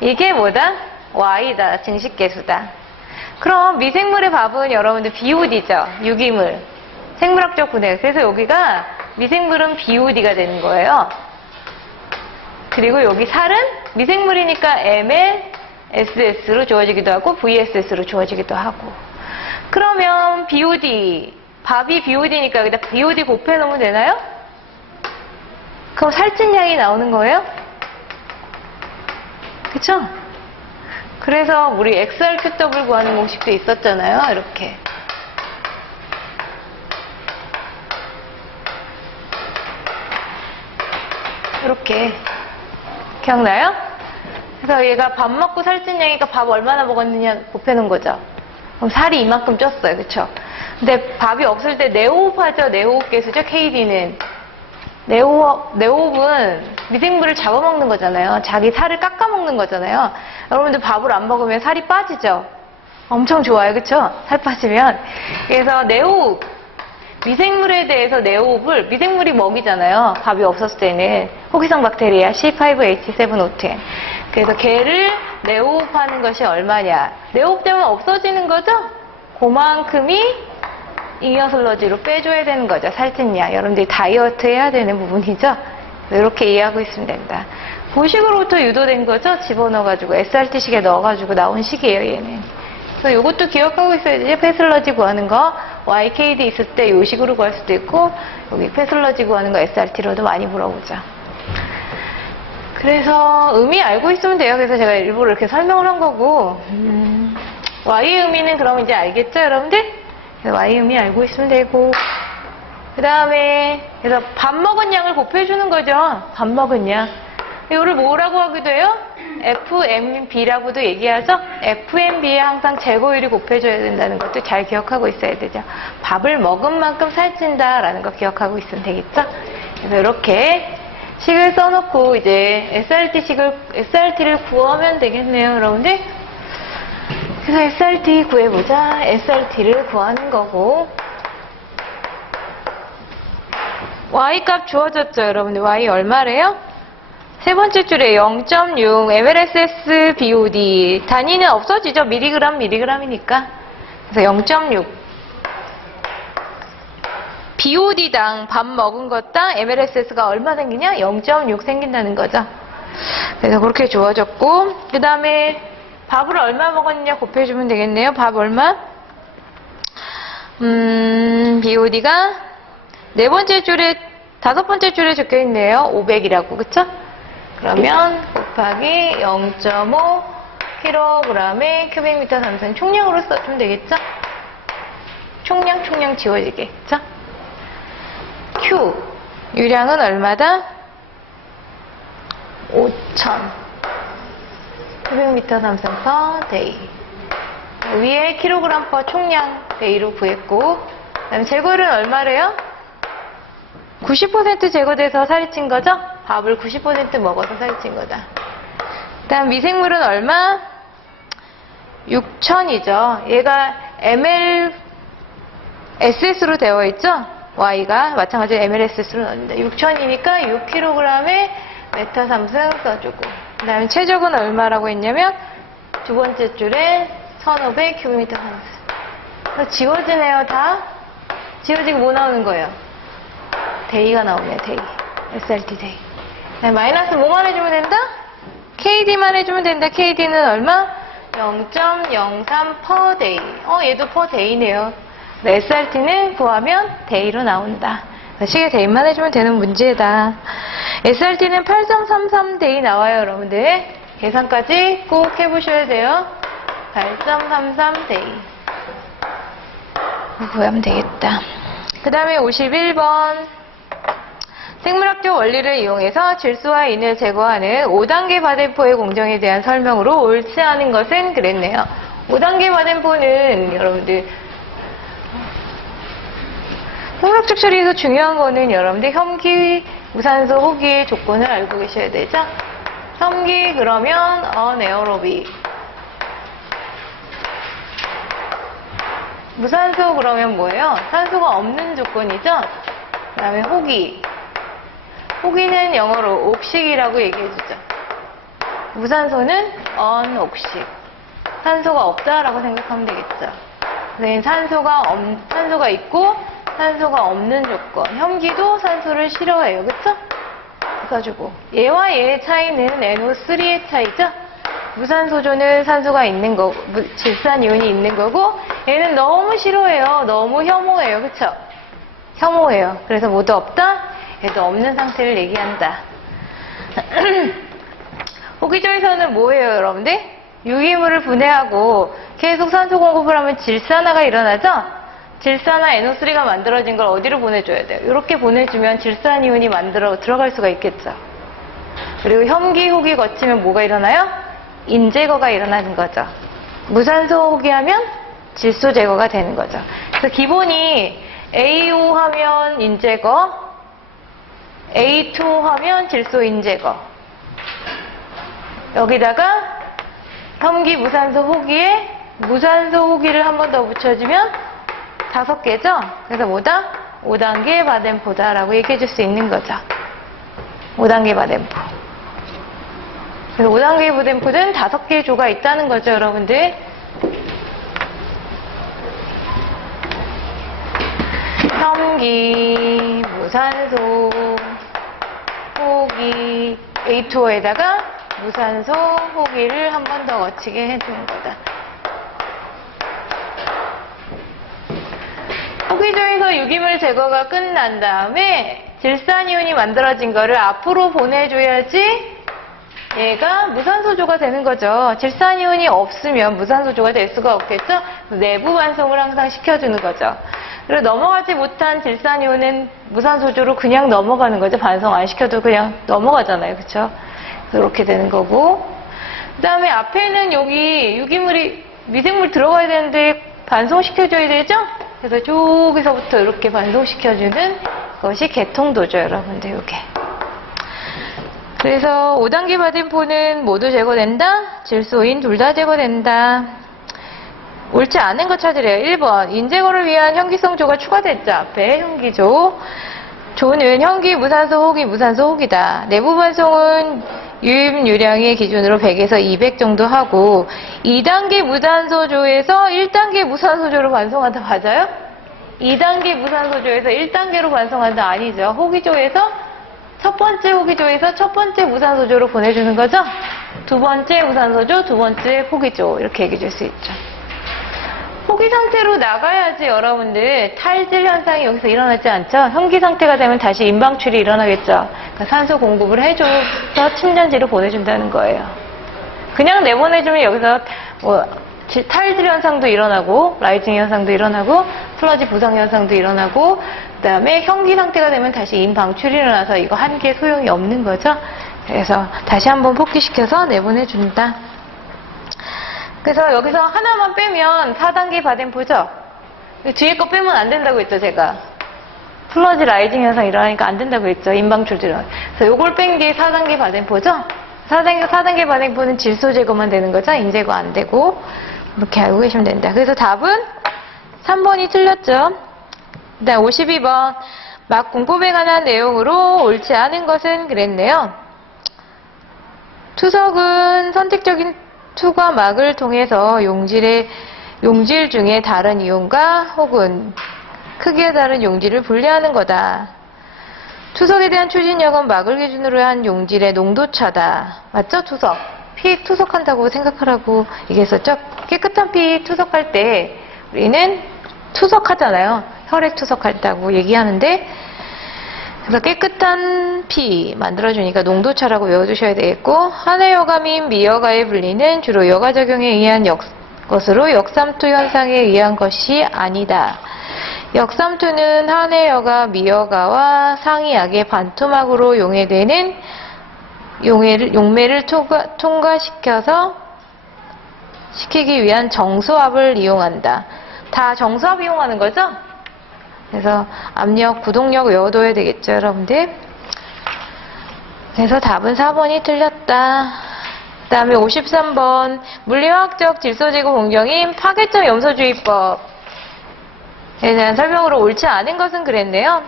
이게 뭐다? Y다. 증식계수다. 그럼 미생물의 밥은 여러분들 BOD죠. 유기물. 생물학적 분해. 그래서 여기가 미생물은 BOD가 되는 거예요. 그리고 여기 살은 미생물이니까 ML, SS로 주어지기도 하고 VSS로 주어지기도 하고. 그러면 BOD, 밥이 BOD니까 여기다 BOD 곱해 놓으면 되나요? 그럼 살찐 양이 나오는 거예요? 그쵸? 그래서 우리 XRQW 구하는 공식도 있었잖아요. 이렇게. 이렇게. 기억나요? 그래서 얘가 밥 먹고 살찐 양이니까 밥 얼마나 먹었느냐 곱해놓은 거죠. 그럼 살이 이만큼 쪘어요. 그쵸? 근데 밥이 없을 때 네오흡하죠. 네오흡 계수죠. KD는. 네오흡은 미생물을 잡아먹는 거잖아요. 자기 살을 깎아먹는 거잖아요. 여러분들 밥을 안 먹으면 살이 빠지죠. 엄청 좋아요. 그쵸? 살 빠지면. 그래서 네오흡, 미생물에 대해서 네오흡을, 미생물이 먹이잖아요. 밥이 없었을 때는. 호기성 박테리아 C5H7O10. 그래서 걔를 네오흡하는 것이 얼마냐. 네오흡 되면 없어지는 거죠? 그만큼이 잉여슬러지로 빼줘야 되는 거죠. 살찐 양. 여러분들이 다이어트 해야 되는 부분이죠. 이렇게 이해하고 있으면 된다. 고식으로부터 유도된 거죠? 집어넣어가지고 SRT식에 넣어가지고 나온 식이에요, 얘는. 그래서 이것도 기억하고 있어야 되죠. 페슬러지 구하는 거 YKD 있을 때 이 식으로 구할 수도 있고 여기 페슬러지 구하는 거 SRT로도 많이 물어보죠. 그래서 의미 알고 있으면 돼요. 그래서 제가 일부러 이렇게 설명을 한 거고 Y의 의미는 그럼 이제 알겠죠, 여러분들? 그래서 Y 의미 알고 있으면 되고 그 다음에 그래서 밥 먹은 양을 곱해주는 거죠. 밥 먹은 양. 이거를 뭐라고 하기도 해요? FMB라고도 얘기하죠? FMB에 항상 재고율이 곱해줘야 된다는 것도 잘 기억하고 있어야 되죠. 밥을 먹은 만큼 살찐다라는 거 기억하고 있으면 되겠죠? 그래서 이렇게 식을 써놓고 이제 SRT를 구하면 되겠네요, 여러분들. 그래서 SRT 구해보자. SRT를 구하는 거고. Y 값 주어졌죠, 여러분들. Y 얼마래요? 세 번째 줄에 0.6 MLSS BOD 단위는 없어지죠. 미리그램이니까. 그래서 0.6 BOD당 밥 먹은 것당 MLSS가 얼마 생기냐? 0.6 생긴다는 거죠. 그래서 그렇게 주어졌고 그 다음에 밥을 얼마 먹었냐 곱해주면 되겠네요. 밥 얼마? BOD가 네 번째 줄에 다섯 번째 줄에 적혀 있네요. 500이라고 그쵸? 그러면 곱하기 0.5 kg의 큐빅미터 삼성 총량으로 써주면 되겠죠? 총량 지워지게 그쵸? Q 유량은 얼마다? 5,000 큐빅미터 삼성 per day. 위에 킬로그램 per 총량 데이로 구했고 그다음에 제거율은 얼마래요? 90% 제거돼서 살이 찐 거죠? 밥을 90% 먹어서 살이 찐 거다. 그 다음 미생물은 얼마? 6,000이죠. 얘가 MLSS로 되어 있죠? Y가 마찬가지로 MLSS로 넣는다. 6,000이니까 6kg의 메타삼승 써주고 그 다음에 최적은 얼마라고 했냐면 두 번째 줄에 1,500 큐비미터 삼승. 지워지네요. 다 지워지고 뭐 나오는 거예요? 데이가 나오네요. 데이. SRT 데이. 네, 마이너스 뭐만 해주면 된다? KD만 해주면 된다. KD는 얼마? 0.03 per day. 얘도 per day네요. SRT는 구하면 데이로 나온다. 식의 데이만 해주면 되는 문제다. SRT는 8.33 데이 나와요, 여러분들. 계산까지 꼭 해보셔야 돼요. 8.33 데이. 구하면 되겠다. 그 다음에 51번. 생물학적 원리를 이용해서 질소와 인을 제거하는 5단계 바덴포의 공정에 대한 설명으로 옳지 않은 것은 그랬네요. 5단계 바덴포는 여러분들 생물학적 처리에서 중요한 거는 여러분들 혐기, 무산소, 호기의 조건을 알고 계셔야 되죠. 혐기 그러면 어네어로빅, 무산소 그러면 뭐예요? 산소가 없는 조건이죠. 그 다음에 호기는 영어로 옥식이라고 얘기해주죠. 무산소는 언옥식. 산소가 없다라고 생각하면 되겠죠. 그래서 산소가 있고 산소가 없는 조건. 혐기도 산소를 싫어해요. 그쵸? 그래가지고 얘와 얘의 차이는 NO3의 차이죠. 무산소조는 산소가 있는 거고 질산이온이 있는 거고 얘는 너무 싫어해요. 너무 혐오해요. 그쵸? 혐오해요. 그래서 모두 없다? 얘도 없는 상태를 얘기한다. 호기조에서는 뭐예요, 여러분들? 유기물을 분해하고 계속 산소 공급을 하면 질산화가 일어나죠? 질산화 NO3가 만들어진 걸 어디로 보내줘야 돼요? 이렇게 보내주면 질산이온이 들어갈 수가 있겠죠. 그리고 혐기, 호기 거치면 뭐가 일어나요? 인제거가 일어나는 거죠. 무산소 호기하면 질소 제거가 되는 거죠. 그래서 기본이 AO 하면 인제거, A2 하면 질소 인제거. 여기다가 혐기, 무산소, 호기에 무산소, 호기를 한 번 더 붙여주면 5개죠? 그래서 뭐다? 5단계 바덴포다라고 얘기해 줄 수 있는 거죠. 5단계 바덴포. 그래서 5단계 바덴포는 5개의 조가 있다는 거죠, 여러분들. 혐기, 무산소, 호기 H2O에다가 무산소 호기를 한 번 더 거치게 해주는 거다. 호기조에서 유기물 제거가 끝난 다음에 질산이온이 만들어진 거를 앞으로 보내줘야지 얘가 무산소조가 되는 거죠. 질산이온이 없으면 무산소조가 될 수가 없겠죠. 내부 반송을 항상 시켜주는 거죠. 그리고 넘어가지 못한 질산이온은 무산소조로 그냥 넘어가는 거죠. 반송 안 시켜도 그냥 넘어가잖아요. 그렇죠? 그렇게 되는 거고, 그 다음에 앞에는 여기 유기물이 미생물 들어가야 되는데 반송시켜줘야 되죠? 그래서 저기서부터 이렇게 반송시켜주는 것이 개통도죠, 여러분들. 요게. 그래서 5단계 바덴포는 모두 제거된다. 질소인 둘 다 제거된다. 옳지 않은 거 찾으래요. 1번 인제거를 위한 현기성 조가 추가됐죠. 앞에 현기조. 조는 현기, 무산소, 호기, 무산소, 호기다. 내부 반송은 유입 유량의 기준으로 100에서 200 정도 하고 2단계 무산소조에서 1단계 무산소조로 반송한다. 맞아요? 2단계 무산소조에서 1단계로 반송한다. 아니죠. 호기조에서 첫 번째 호기조에서 첫 번째 무산소조로 보내주는 거죠. 두 번째 무산소조, 두 번째 호기조 이렇게 얘기해 줄 수 있죠. 호기 상태로 나가야지 여러분들 탈질 현상이 여기서 일어나지 않죠. 현기 상태가 되면 다시 임방출이 일어나겠죠. 그러니까 산소 공급을 해줘서 침전지로 보내준다는 거예요. 그냥 내보내주면 여기서 뭐 탈질 현상도 일어나고 라이징 현상도 일어나고 플러지 부상 현상도 일어나고 그 다음에 현기 상태가 되면 다시 임방출이 일어나서 이거 한 개 소용이 없는 거죠. 그래서 다시 한번 복귀시켜서 내보내준다. 그래서 여기서 하나만 빼면 4단계 바덴포죠. 뒤에 거 빼면 안 된다고 했죠, 제가. 플러지 라이징 현상 일어나니까 안 된다고 했죠. 임방출도 일어나. 그래서 요걸 뺀 게 4단계 바덴포죠. 4단계 바덴포는 질소 제거만 되는 거죠. 인제거 안 되고. 이렇게 알고 계시면 된다. 그래서 답은 3번이 틀렸죠. 그다음 52번. 막 공법에 관한 내용으로 옳지 않은 것은 그랬네요. 투석은 선택적인 투과 막을 통해서 용질 중에 다른 이온과 혹은 크기에 다른 용질을 분리하는 거다. 투석에 대한 추진력은 막을 기준으로 한 용질의 농도차다. 맞죠? 투석. 피 투석한다고 생각하라고 얘기했었죠? 깨끗한 피 투석할 때 우리는 투석하잖아요. 혈액 투석한다고 얘기하는데 그래서 깨끗한 피 만들어주니까 농도차라고 외워두셔야 되겠고 한해여가민 미여가에 분리는 주로 여가작용에 의한 것으로 역삼투 현상에 의한 것이 아니다. 역삼투는 한해여가 미여가와 상이약의 반토막으로 용해되는 용매를 통과시켜서 시키기 위한 정수압을 이용한다. 다 정수압 이용하는 거죠? 그래서 압력, 구동력 외워둬야 되겠죠, 여러분들. 그래서 답은 4번이 틀렸다. 그 다음에 53번 물리화학적 질소제거 공정인 파괴점 염소주의법에 대한 설명으로 옳지 않은 것은 그랬네요.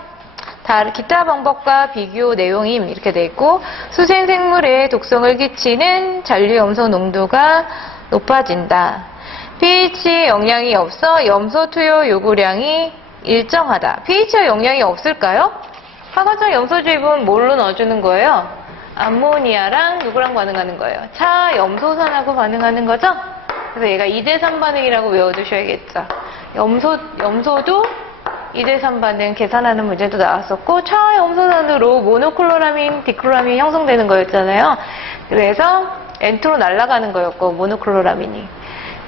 기타 방법과 비교 내용임 이렇게 돼 있고 수생 생물에 독성을 끼치는 잔류 염소 농도가 높아진다. pH에 영향이 없어 염소 투여 요구량이 일정하다. pH에 영향이 없을까요? 파괴점 염소주입은 뭘로 넣어주는 거예요? 암모니아랑 누구랑 반응하는 거예요? 차 염소산하고 반응하는 거죠? 그래서 얘가 2대3 반응이라고 외워두셔야겠죠. 염소도 2대3 반응 계산하는 문제도 나왔었고 차 염소산으로 모노클로라민, 디클로라민이 형성되는 거였잖아요. 그래서 엔트로 날아가는 거였고 모노클로라민이.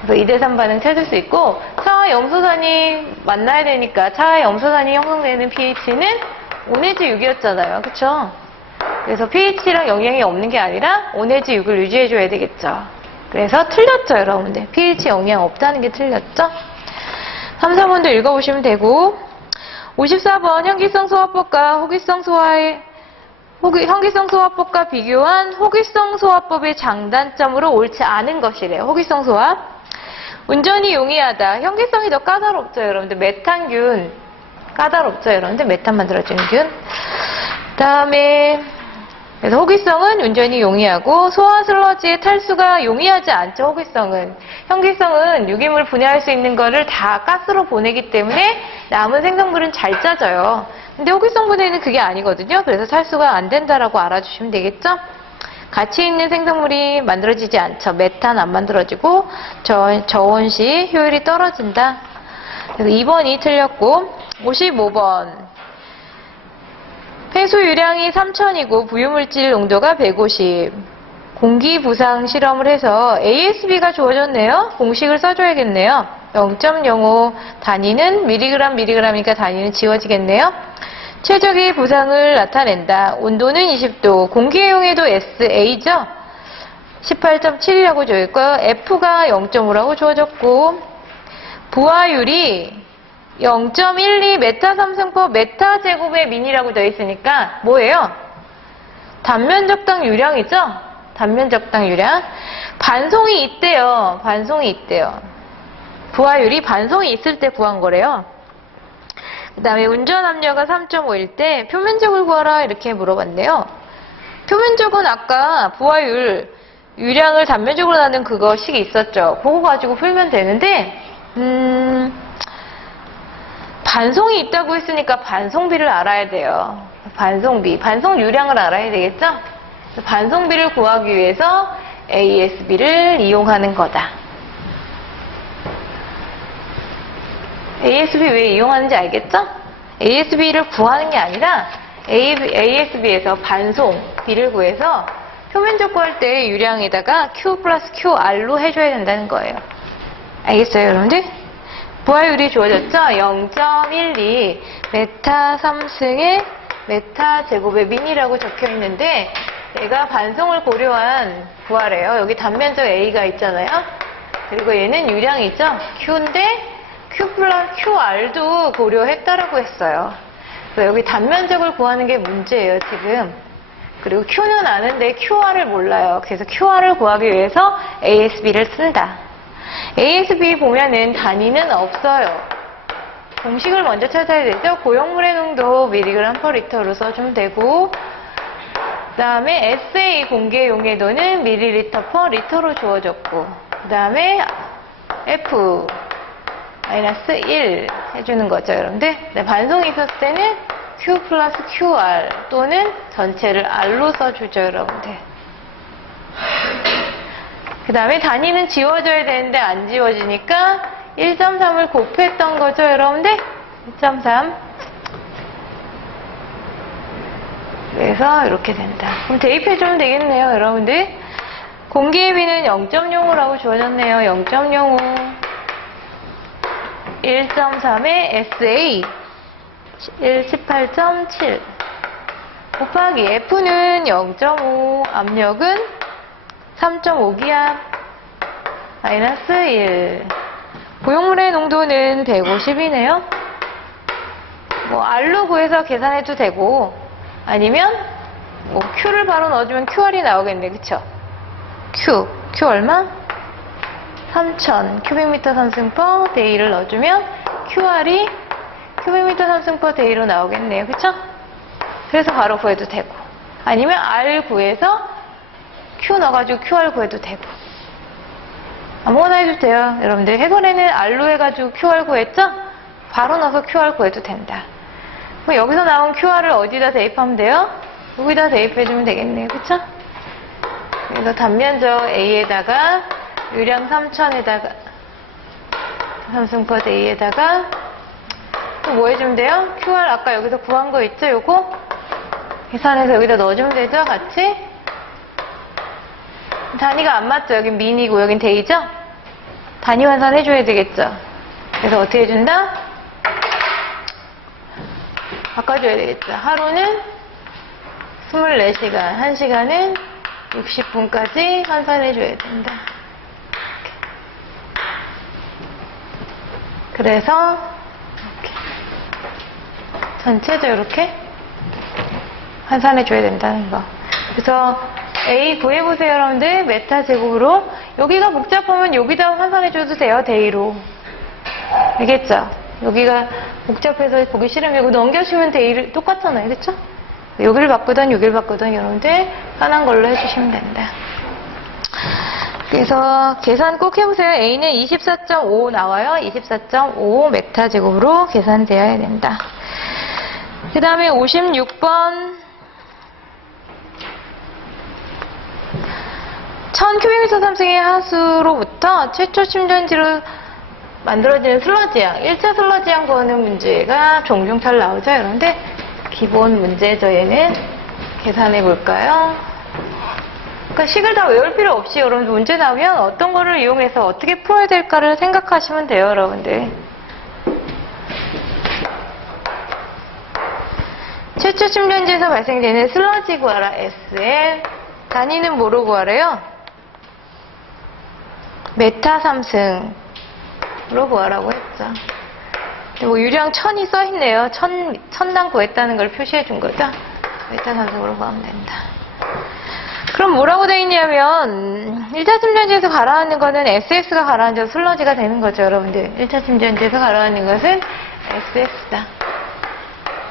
그래서 2대3 반응 찾을 수 있고 차와 염소산이 만나야 되니까 차와 염소산이 형성되는 pH는 5-6이었잖아요. 그쵸? 그래서 pH랑 영향이 없는 게 아니라 5-6을 유지해줘야 되겠죠. 그래서 틀렸죠, 여러분들. pH 영향 없다는 게 틀렸죠? 3, 4번도 읽어보시면 되고 54번 현기성 소화법과 현기성 소화법과 비교한 호기성 소화법의 장단점으로 옳지 않은 것이래요. 호기성 소화. 운전이 용이하다. 현기성이 더 까다롭죠, 여러분들. 메탄균. 까다롭죠, 여러분들. 메탄 만들어주는 균. 그 다음에, 그래서 호기성은 운전이 용이하고, 소화 슬러지의 탈수가 용이하지 않죠, 호기성은. 현기성은 유기물 분해할 수 있는 거를 다 가스로 보내기 때문에 남은 생성물은 잘 짜져요. 근데 호기성분해는 그게 아니거든요. 그래서 살수가 안 된다라고 알아주시면 되겠죠? 가치 있는 생성물이 만들어지지 않죠. 메탄 안 만들어지고 저온 시 효율이 떨어진다. 그래서 2번이 틀렸고 55번 폐수 유량이 3000이고 부유물질 농도가 150 공기 부상 실험을 해서 ASB가 주어졌네요. 공식을 써줘야겠네요. 0.05 단위는 mg이니까 단위는 지워지겠네요. 최적의 부상을 나타낸다. 온도는 20도. 공기애용에도 SA죠. 18.7이라고 주어있고요. F가 0.5라고 주어졌고 부하율이 0.12 메타 3승포 메타 제곱의 민이라고 되어 있으니까 뭐예요? 단면적당 유량이죠? 단면적당 유량. 반송이 있대요. 반송이 있대요. 부하율이 반송이 있을 때 구한 거래요. 그 다음에 운전 압력가 3.5일 때 표면적을 구하라 이렇게 물어봤네요. 표면적은 아까 부하율 유량을 단면적으로 나눈 그거식이 있었죠. 그거 가지고 풀면 되는데 반송이 있다고 했으니까 반송비를 알아야 돼요. 반송비, 반송 유량을 알아야 되겠죠? 반송비를 구하기 위해서 ASB를 이용하는 거다. ASB 왜 이용하는지 알겠죠? ASB를 구하는 게 아니라 ASB에서 반송비를 구해서 표면적 구할 때 유량에다가 Q 플러스 QR로 해줘야 된다는 거예요. 알겠어요, 여러분들? 부하율이 주어졌죠? 0.12 메타 3승의 메타 제곱의 민이라고 적혀 있는데 얘가 반송을 고려한 부하래요. 여기 단면적 A가 있잖아요. 그리고 얘는 유량이죠. Q인데 Q 플러스 QR도 고려했다라고 했어요. 그래서 여기 단면적을 구하는 게 문제예요, 지금. 그리고 Q는 아는데 QR을 몰라요. 그래서 QR을 구하기 위해서 ASB를 쓴다. ASB 보면은 단위는 없어요. 공식을 먼저 찾아야 되죠. 고용물의 농도 mg/L로 써주면 되고 그 다음에 SA 공기의 용해도는 ml/L로 주어졌고 그 다음에 F -1 해주는 거죠, 여러분들. 네, 반송이 있었을 때는 Q 플러스 QR 또는 전체를 R로 써주죠, 여러분들. 그 다음에 단위는 지워줘야 되는데 안 지워지니까 1.3을 곱했던 거죠, 여러분들. 1.3. 그래서 이렇게 된다. 그럼 대입해주면 되겠네요, 여러분들. 공기의 비는 0.05라고 주어졌네요. 0.05. 1.3의 SA 18.7 곱하기 F는 0.5 압력은 3.5기압 마이너스 1 고용물의 농도는 150이네요. 뭐 R로 구해서 계산해도 되고 아니면 뭐 Q를 바로 넣어주면 QR이 나오겠네. 그쵸? Q 얼마? 3000 큐빅미터 3승/, 데이를 넣어주면 QR이 큐빅미터 3승/, 데이로 나오겠네요. 그쵸? 그래서 바로 구해도 되고 아니면 R 구해서 Q 넣어가지고 QR 구해도 되고 아무거나 해도 돼요. 여러분들 해설에는 R로 해가지고 QR 구했죠? 바로 넣어서 QR 구해도 된다. 그럼 여기서 나온 QR을 어디다 대입하면 돼요? 여기다 대입해주면 되겠네요. 그쵸? 그래서 단면적 A에다가 유량 3000에다가 3승/, A에다가 또 뭐 해주면 돼요? QR 아까 여기서 구한 거 있죠? 요거 계산해서 여기다 넣어주면 되죠? 같이 단위가 안 맞죠? 여긴 민이고 여긴 데이죠? 단위 환산해줘야 되겠죠? 그래서 어떻게 해준다? 바꿔줘야 되겠죠? 하루는 24시간, 1시간은 60분까지 환산해줘야 된다. 그래서 이렇게 전체적으로 이렇게 환산해줘야 된다는 거. 그래서 A 구해보세요, 여러분들. 메타 제곱으로. 여기가 복잡하면 여기다 환산해줘도 돼요, 데이로. 알겠죠? 여기가 복잡해서 보기 싫으면 이거 넘겨주면 데이를 똑같잖아요, 그쵸? 여기를 바꾸든 여기를 바꾸든 여러분들 편한 걸로 해주시면 된다. 그래서 계산 꼭 해보세요. A는 24.5 나와요. 24.5 메타 제곱으로 계산되어야 된다. 그 다음에 56번 1000큐비미터 삼승의 하수로부터 최초 침전지로 만들어지는 슬러지양, 1차 슬러지양 구하는 문제가 종종 잘 나오죠. 그런데 기본 문제죠. 얘는 계산해 볼까요? 그러니까 식을 다 외울 필요 없이 여러분들 문제 나오면 어떤 거를 이용해서 어떻게 풀어야 될까를 생각하시면 돼요. 여러분들. 최초 침전지에서 발생되는 슬러지 구하라. SL. 단위는 뭐로 구하래요? 메타 삼승으로 구하라고 했죠. 뭐 유량 1000이 써있네요. 1000당 구했다는 걸 표시해 준 거죠. 메타 삼승으로 구하면 된다. 그럼 뭐라고 되어 있냐면 1차 침전지에서 가라앉는 거는 SS가 가라앉아서 슬러지가 되는 거죠. 여러분들. 1차 침전지에서 가라앉는 것은 SS다.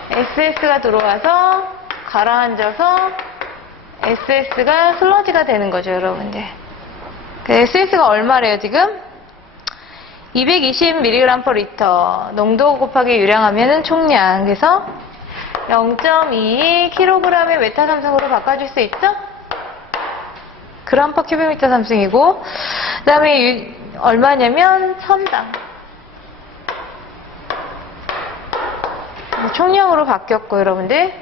SS가 들어와서 가라앉아서 SS가 슬러지가 되는 거죠. 여러분들. SS가 얼마래요 지금? 220mg/L 농도 곱하기 유량하면 총량. 그래서 0.22kg의 메타 삼승으로 바꿔줄 수 있죠? g/큐비미터 삼승이고, 그 다음에 얼마냐면 1000당. 총량으로 바뀌었고, 여러분들.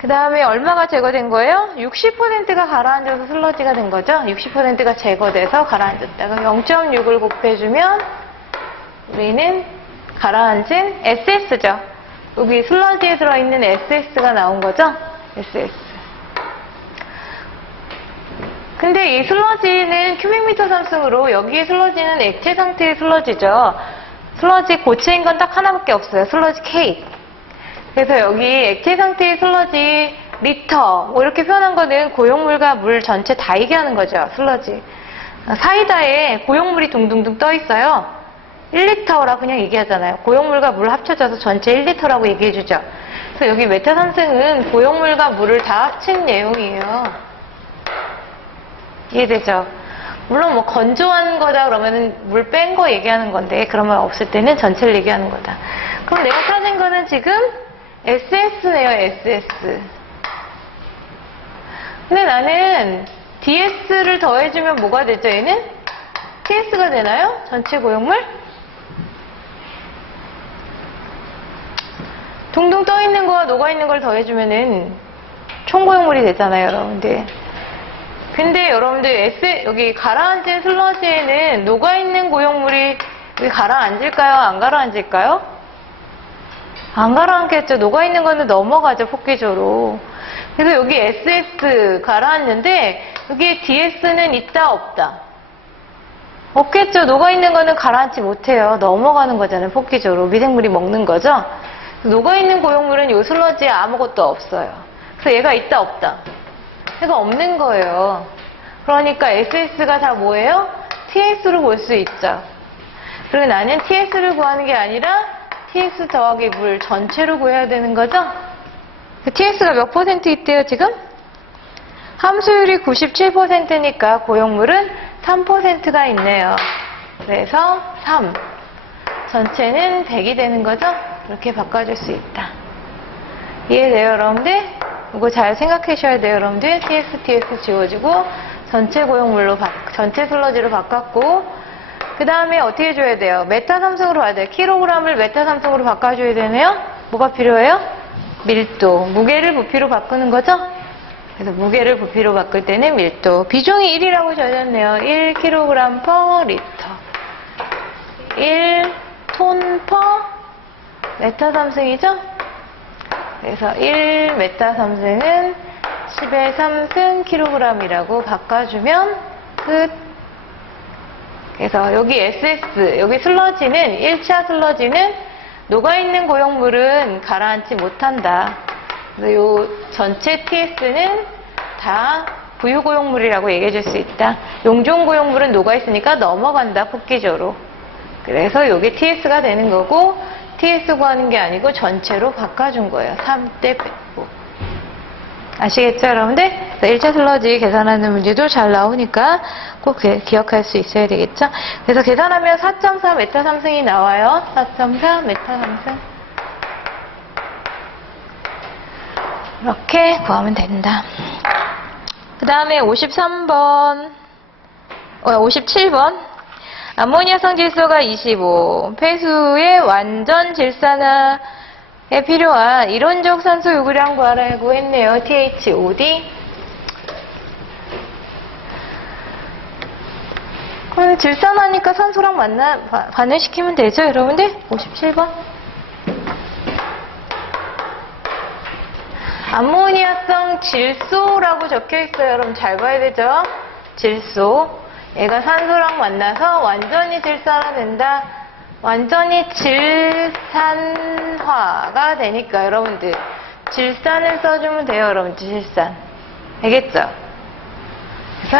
그 다음에 얼마가 제거된 거예요? 60%가 가라앉아서 슬러지가 된 거죠? 60%가 제거돼서 가라앉았다가 0.6을 곱해주면 우리는 가라앉은 SS죠. 여기 슬러지에 들어있는 SS가 나온 거죠? SS. 근데 이 슬러지는 큐빅미터 삼승으로, 여기에 슬러지는 액체 상태의 슬러지죠. 슬러지 고체인 건 딱 하나밖에 없어요. 슬러지 K. 그래서 여기 액체 상태의 슬러지 리터 뭐 이렇게 표현한 거는 고용물과 물 전체 다 얘기하는 거죠. 슬러지. 사이다에 고용물이 둥둥둥 떠 있어요. 1리터라 그냥 얘기하잖아요. 고용물과 물 합쳐져서 전체 1리터라고 얘기해주죠. 그래서 여기 메타 삼승은 고용물과 물을 다 합친 내용이에요. 이해되죠? 물론 뭐 건조한 거다 그러면 물 뺀 거 얘기하는 건데, 그러면 없을 때는 전체를 얘기하는 거다. 그럼 내가 찾은 거는 지금 SS네요. SS. 근데 나는 DS를 더해주면 뭐가 되죠? 얘는 TS가 되나요? 전체 고용물? 둥둥 떠있는 거와 녹아있는 걸 더해주면은 총고용물이 되잖아요. 여러분들. 근데 여러분들 여기 가라앉은 슬러지에는 녹아있는 고용물이 가라앉을까요? 안 가라앉을까요? 안 가라앉겠죠. 녹아있는 거는 넘어가죠. 폭기조로. 그래서 여기 SS 가라앉는데 여기에 DS는 있다 없다? 없겠죠. 녹아있는 거는 가라앉지 못해요. 넘어가는 거잖아요. 폭기조로. 미생물이 먹는 거죠. 녹아있는 고용물은 이 슬러지에 아무것도 없어요. 그래서 얘가 있다 없다? 얘가 없는 거예요. 그러니까 SS가 다 뭐예요? TS로 볼 수 있죠. 그리고 나는 TS를 구하는 게 아니라 TS 더하기 물 전체로 구해야 되는 거죠? TS가 몇 퍼센트 있대요, 지금? 함수율이 97%니까 고용물은 3%가 있네요. 그래서 3. 전체는 100이 되는 거죠? 이렇게 바꿔줄 수 있다. 이해돼요, 여러분들? 이거 잘 생각하셔야 돼요, 여러분들. TS 지워지고 전체 고용물로 전체 슬러지로 바꿨고, 그 다음에 어떻게 해줘야 돼요? 메타 삼승으로 봐야 돼요. 킬로그램을 메타 삼승으로 바꿔줘야 되네요. 뭐가 필요해요? 밀도. 무게를 부피로 바꾸는 거죠? 그래서 무게를 부피로 바꿀 때는 밀도. 비중이 1이라고 적었네요. 1kg/L. 1톤/. 메타 삼승이죠? 그래서 1메타 삼승은 10의 3승 kg이라고 바꿔주면 끝. 그래서 여기 SS, 여기 슬러지는 1차 슬러지는 녹아있는 고용물은 가라앉지 못한다. 그래서 요 전체 TS는 다 부유고용물이라고 얘기해 줄 수 있다. 용존고용물은 녹아있으니까 넘어간다. 폭기조로. 그래서 여기 TS가 되는 거고, TS 구하는 게 아니고 전체로 바꿔준 거예요. 3대 100보. 아시겠죠, 여러분들? 1차 슬러지 계산하는 문제도 잘 나오니까 꼭 기억할 수 있어야 되겠죠? 그래서 계산하면 4.4 메타 삼승이 나와요. 4.4 메타 삼승. 이렇게 구하면 된다. 그 다음에 57번 암모니아성 질소가 25, 폐수의 완전 질산화에 필요한 이론적 산소 요구량 구하라고 했네요. THOD. 질산하니까 산소랑 반응시키면 되죠, 여러분들? 57번. 암모니아성 질소라고 적혀 있어요. 여러분 잘 봐야 되죠? 질소. 얘가 산소랑 만나서 완전히 질산화 된다. 완전히 질산화가 되니까 여러분들 질산을 써주면 돼요. 여러분들 질산. 알겠죠? 그래서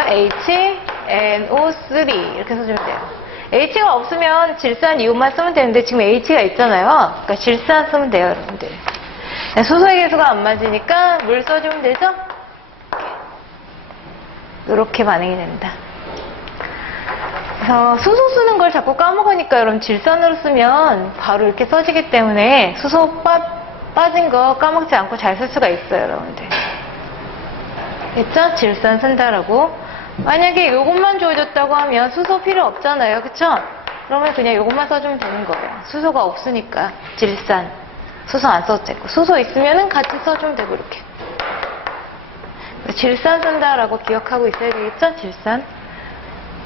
HNO3 이렇게 써주면 돼요. H가 없으면 질산 이온만 쓰면 되는데 지금 H가 있잖아요. 그러니까 질산 쓰면 돼요. 여러분들. 수소의 개수가 안 맞으니까 물 써주면 되죠? 이렇게 반응이 된다. 그래서 수소 쓰는 걸 자꾸 까먹으니까 여러분 질산으로 쓰면 바로 이렇게 써지기 때문에 수소 빠진 거 까먹지 않고 잘 쓸 수가 있어요. 여러분들. 됐죠? 질산 쓴다라고. 만약에 이것만 주어졌다고 하면 수소 필요 없잖아요. 그쵸? 그러면 그냥 이것만 써주면 되는 거예요. 수소가 없으니까 질산. 수소 안 써도 되고 수소 있으면은 같이 써주면 되고 이렇게. 질산 쓴다라고 기억하고 있어야 되겠죠? 질산.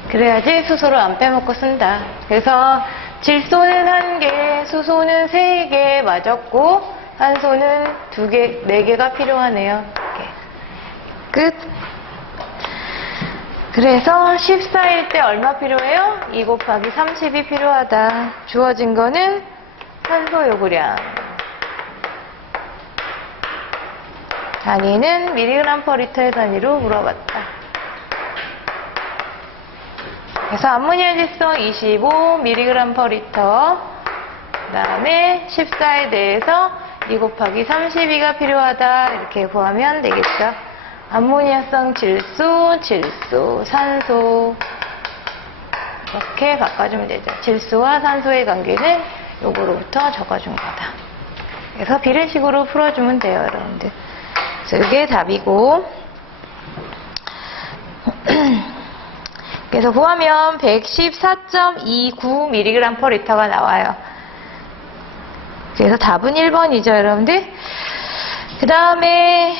그래야지 수소를 안 빼먹고 쓴다. 그래서 질소는 1개, 수소는 3개 맞았고 산소는 2개, 4개가 필요하네요. 이렇게. 끝. 그래서 14일 때 얼마 필요해요? 2 곱하기 30이 필요하다. 주어진 거는 산소 요구량. 단위는 미리그램 퍼 리터의 단위로 물어봤다. 그래서 암모니아 질소 25 미리그램 퍼 리터. 그 다음에 14에 대해서 2 곱하기 32가 필요하다. 이렇게 구하면 되겠죠. 암모니아성 질소, 산소. 이렇게 바꿔주면 되죠. 질소와 산소의 관계는 요거로부터 적어준 거다. 그래서 비례식으로 풀어주면 돼요, 여러분들. 그래서 이게 답이고. 그래서 구하면 114.29mg per L가 나와요. 그래서 답은 1번이죠, 여러분들. 그 다음에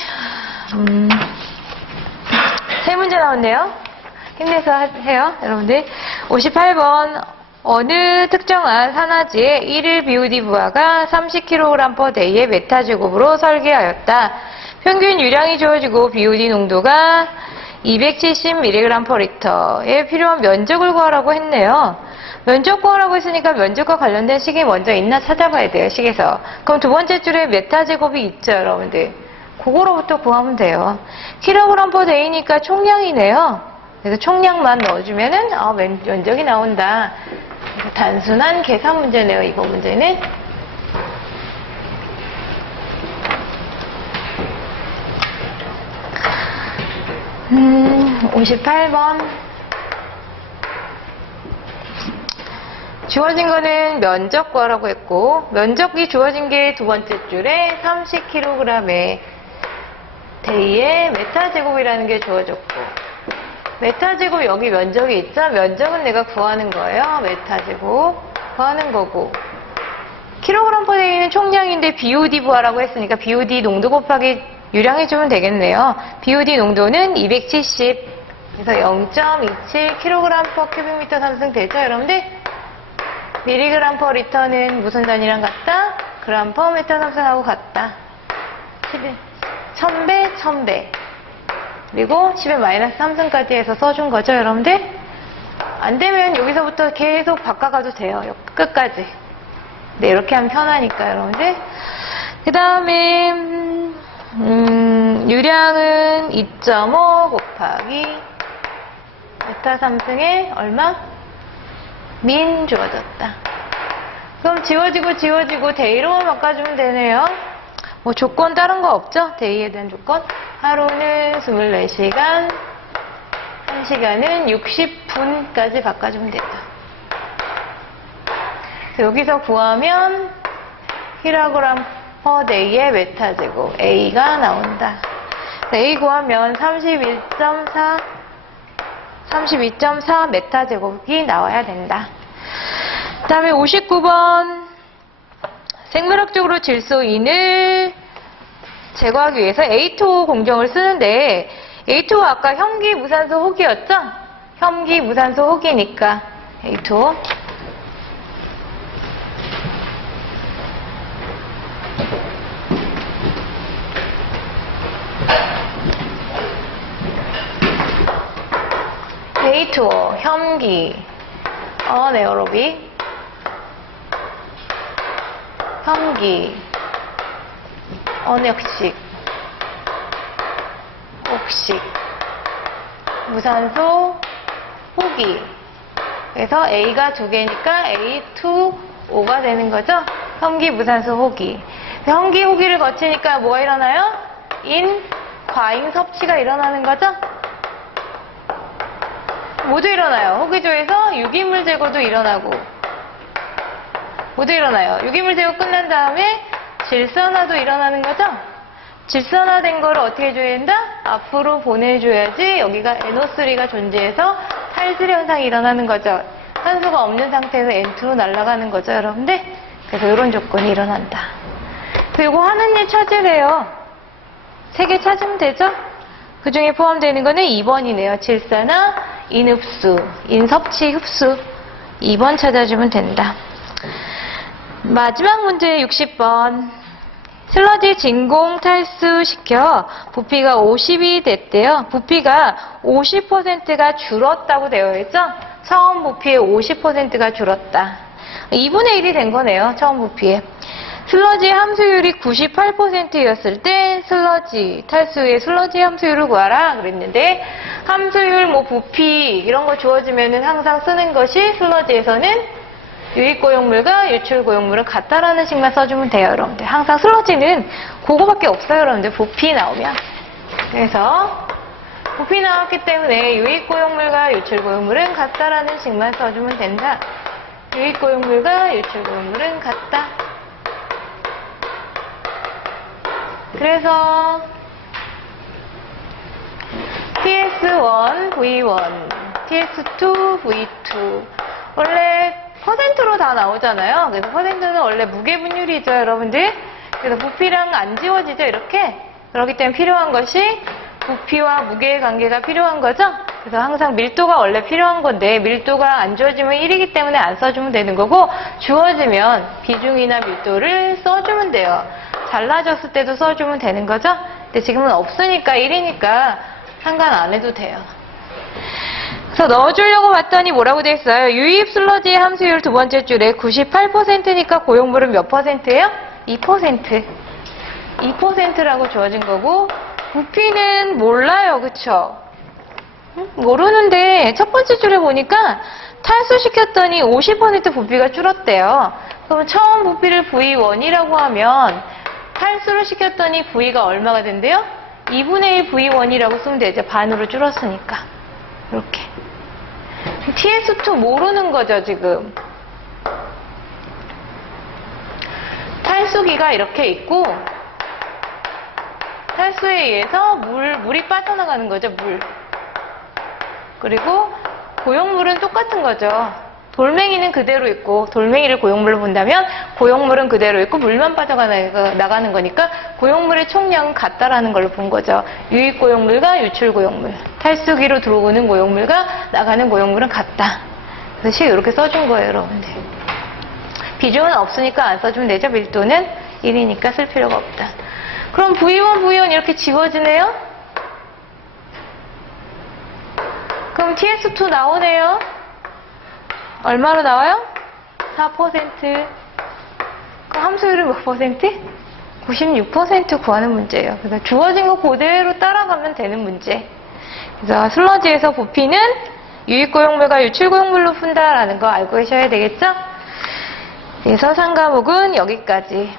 세 문제 나왔네요. 힘내서 해요, 여러분들. 58번. 어느 특정한 산화지의 1일 BOD 부하가 30kg per day의 메타제곱으로 설계하였다. 평균 유량이 주어지고 BOD 농도가 270mg per L에 필요한 면적을 구하라고 했네요. 면적 구하라고 했으니까 면적과 관련된 식이 먼저 있나 찾아봐야 돼요, 식에서. 그럼 두 번째 줄에 메타제곱이 있죠, 여러분들. 그거로부터 구하면 돼요. kg per day니까 총량이네요. 그래서 총량만 넣어주면은 면적이 나온다. 단순한 계산 문제네요, 이거 문제는. 58번. 주어진 거는 면적 구하라고 했고, 면적이 주어진 게 두 번째 줄에 30kg의 데이의 메타제곱이라는 게 주어졌고, 메타제곱 여기 면적이 있죠? 면적은 내가 구하는 거예요. 메타제곱 구하는 거고, kg per day는 총량인데 BOD 구하라고 했으니까 BOD 농도 곱하기 유량해주면 되겠네요. BOD 농도는 270, 그래서 0.27 kg per cubic 상승되죠, 여러분들? 미리그램 per 리터는 무슨 단위랑 같다? 그램 per 미터 상승하고 같다. 1000배, 1000배. 그리고 10의 마이너스 3승까지 해서 써준 거죠, 여러분들? 안 되면 여기서부터 계속 바꿔가도 돼요, 끝까지. 네, 이렇게 하면 편하니까, 여러분들. 그 다음에, 유량은 2.5 곱하기 메타 3승에 얼마? 민 주어졌다. 그럼 지워지고 데이로만 바꿔주면 되네요. 뭐 조건 다른 거 없죠? 데이에 대한 조건. 하루는 24시간, 1시간은 60분까지 바꿔주면 된다. 그래서 여기서 구하면 kg A의 메타제곱 A가 나온다. A 구하면 32.4 메타제곱이 나와야 된다. 그 다음에 59번 생물학적으로 질소인을 제거하기 위해서 A2O 공정을 쓰는데 A2O 아까 혐기 무산소 호기였죠? 혐기 무산소 호기니까 A2O A2O 혐기 어네어로빅 혐기 언역식 옥식 무산소 호기 그래서 A가 두 개니까 A2O가 되는 거죠. 혐기 무산소 호기 혐기 호기를 거치니까 뭐가 일어나요? 과잉 섭취가 일어나는 거죠. 모두 일어나요. 호기조에서 유기물 제거도 일어나고 모두 일어나요. 유기물 제거 끝난 다음에 질산화도 일어나는 거죠. 질산화된 거를 어떻게 해줘야 된다? 앞으로 보내줘야지 여기가 NO3가 존재해서 탈질 현상이 일어나는 거죠. 산소가 없는 상태에서 N2로 날아가는 거죠, 여러분들. 그래서 이런 조건이 일어난다. 그리고 하는 일 찾으래요. 3개 찾으면 되죠? 그 중에 포함되는 거는 2번이네요. 질산화, 인흡수, 인섭취 흡수 2번 찾아주면 된다. 마지막 문제 60번 슬러지 진공 탈수시켜 부피가 50이 됐대요. 부피가 50%가 줄었다고 되어 있죠. 처음 부피의 50%가 줄었다. 2분의 1이 된 거네요. 처음 부피에. 슬러지 함수율이 98%였을 때 슬러지 탈수의 슬러지 함수율을 구하라 그랬는데 함수율 부피 이런 거 주어지면은 항상 쓰는 것이 슬러지에서는 유입고용물과 유출고용물을 같다라는 식만 써주면 돼요, 여러분들. 항상 슬러지는 그거밖에 없어요, 여러분들. 부피 나오면. 그래서 부피 나왔기 때문에 유입고용물과 유출고용물은 같다라는 식만 써주면 된다. 유입고용물과 유출고용물은 같다. 그래서 TS1, V1, TS2, V2 원래 퍼센트로 다 나오잖아요. 그래서 퍼센트는 원래 무게분율이죠, 여러분들. 그래서 부피랑 안 지워지죠, 이렇게. 그렇기 때문에 필요한 것이 부피와 무게의 관계가 필요한 거죠. 그래서 항상 밀도가 원래 필요한 건데 밀도가 안 주어지면 1이기 때문에 안 써주면 되는 거고 주어지면 비중이나 밀도를 써주면 돼요. 잘라졌을 때도 써주면 되는 거죠. 근데 지금은 없으니까 1이니까 상관 안 해도 돼요. 그래서 넣어주려고 봤더니 뭐라고 돼 있어요? 유입 슬러지의 함수율 두 번째 줄에 98%니까 고용물은 몇 퍼센트예요? 2%. 2%라고 주어진 거고 부피는 몰라요. 그쵸? 모르는데 첫 번째 줄에 보니까 탈수시켰더니 50% 부피가 줄었대요. 그럼 처음 부피를 V1이라고 하면 탈수를 시켰더니 V가 얼마가 된대요? 2분의 1 V1이라고 쓰면 되죠. 반으로 줄었으니까. 이렇게. TS2 모르는 거죠, 지금. 탈수기가 이렇게 있고 탈수에 의해서 물이 빠져나가는 거죠, 물. 그리고 고용물은 똑같은 거죠. 돌멩이는 그대로 있고 돌멩이를 고용물로 본다면 고용물은 그대로 있고 물만 빠져나가는 거니까 고용물의 총량은 같다라는 걸로 본 거죠. 유입 고용물과 유출 고용물. 탈수기로 들어오는 고용물과 나가는 고용물은 같다. 그래서 식 이렇게 써준 거예요, 여러분들. 비중은 없으니까 안 써주면 되죠. 밀도는 1이니까 쓸 필요가 없다. 그럼 V1, V1 이렇게 지워지네요? 그럼 TS2 나오네요? 얼마로 나와요? 4%. 그 함수율은 몇 퍼센트? 96% 구하는 문제예요. 그래서 주어진 거 그대로 따라가면 되는 문제. 그래서 슬러지에서 부피는 유입고용물과 유출고용물로 푼다라는 거 알고 계셔야 되겠죠? 그래서 3과목은 여기까지.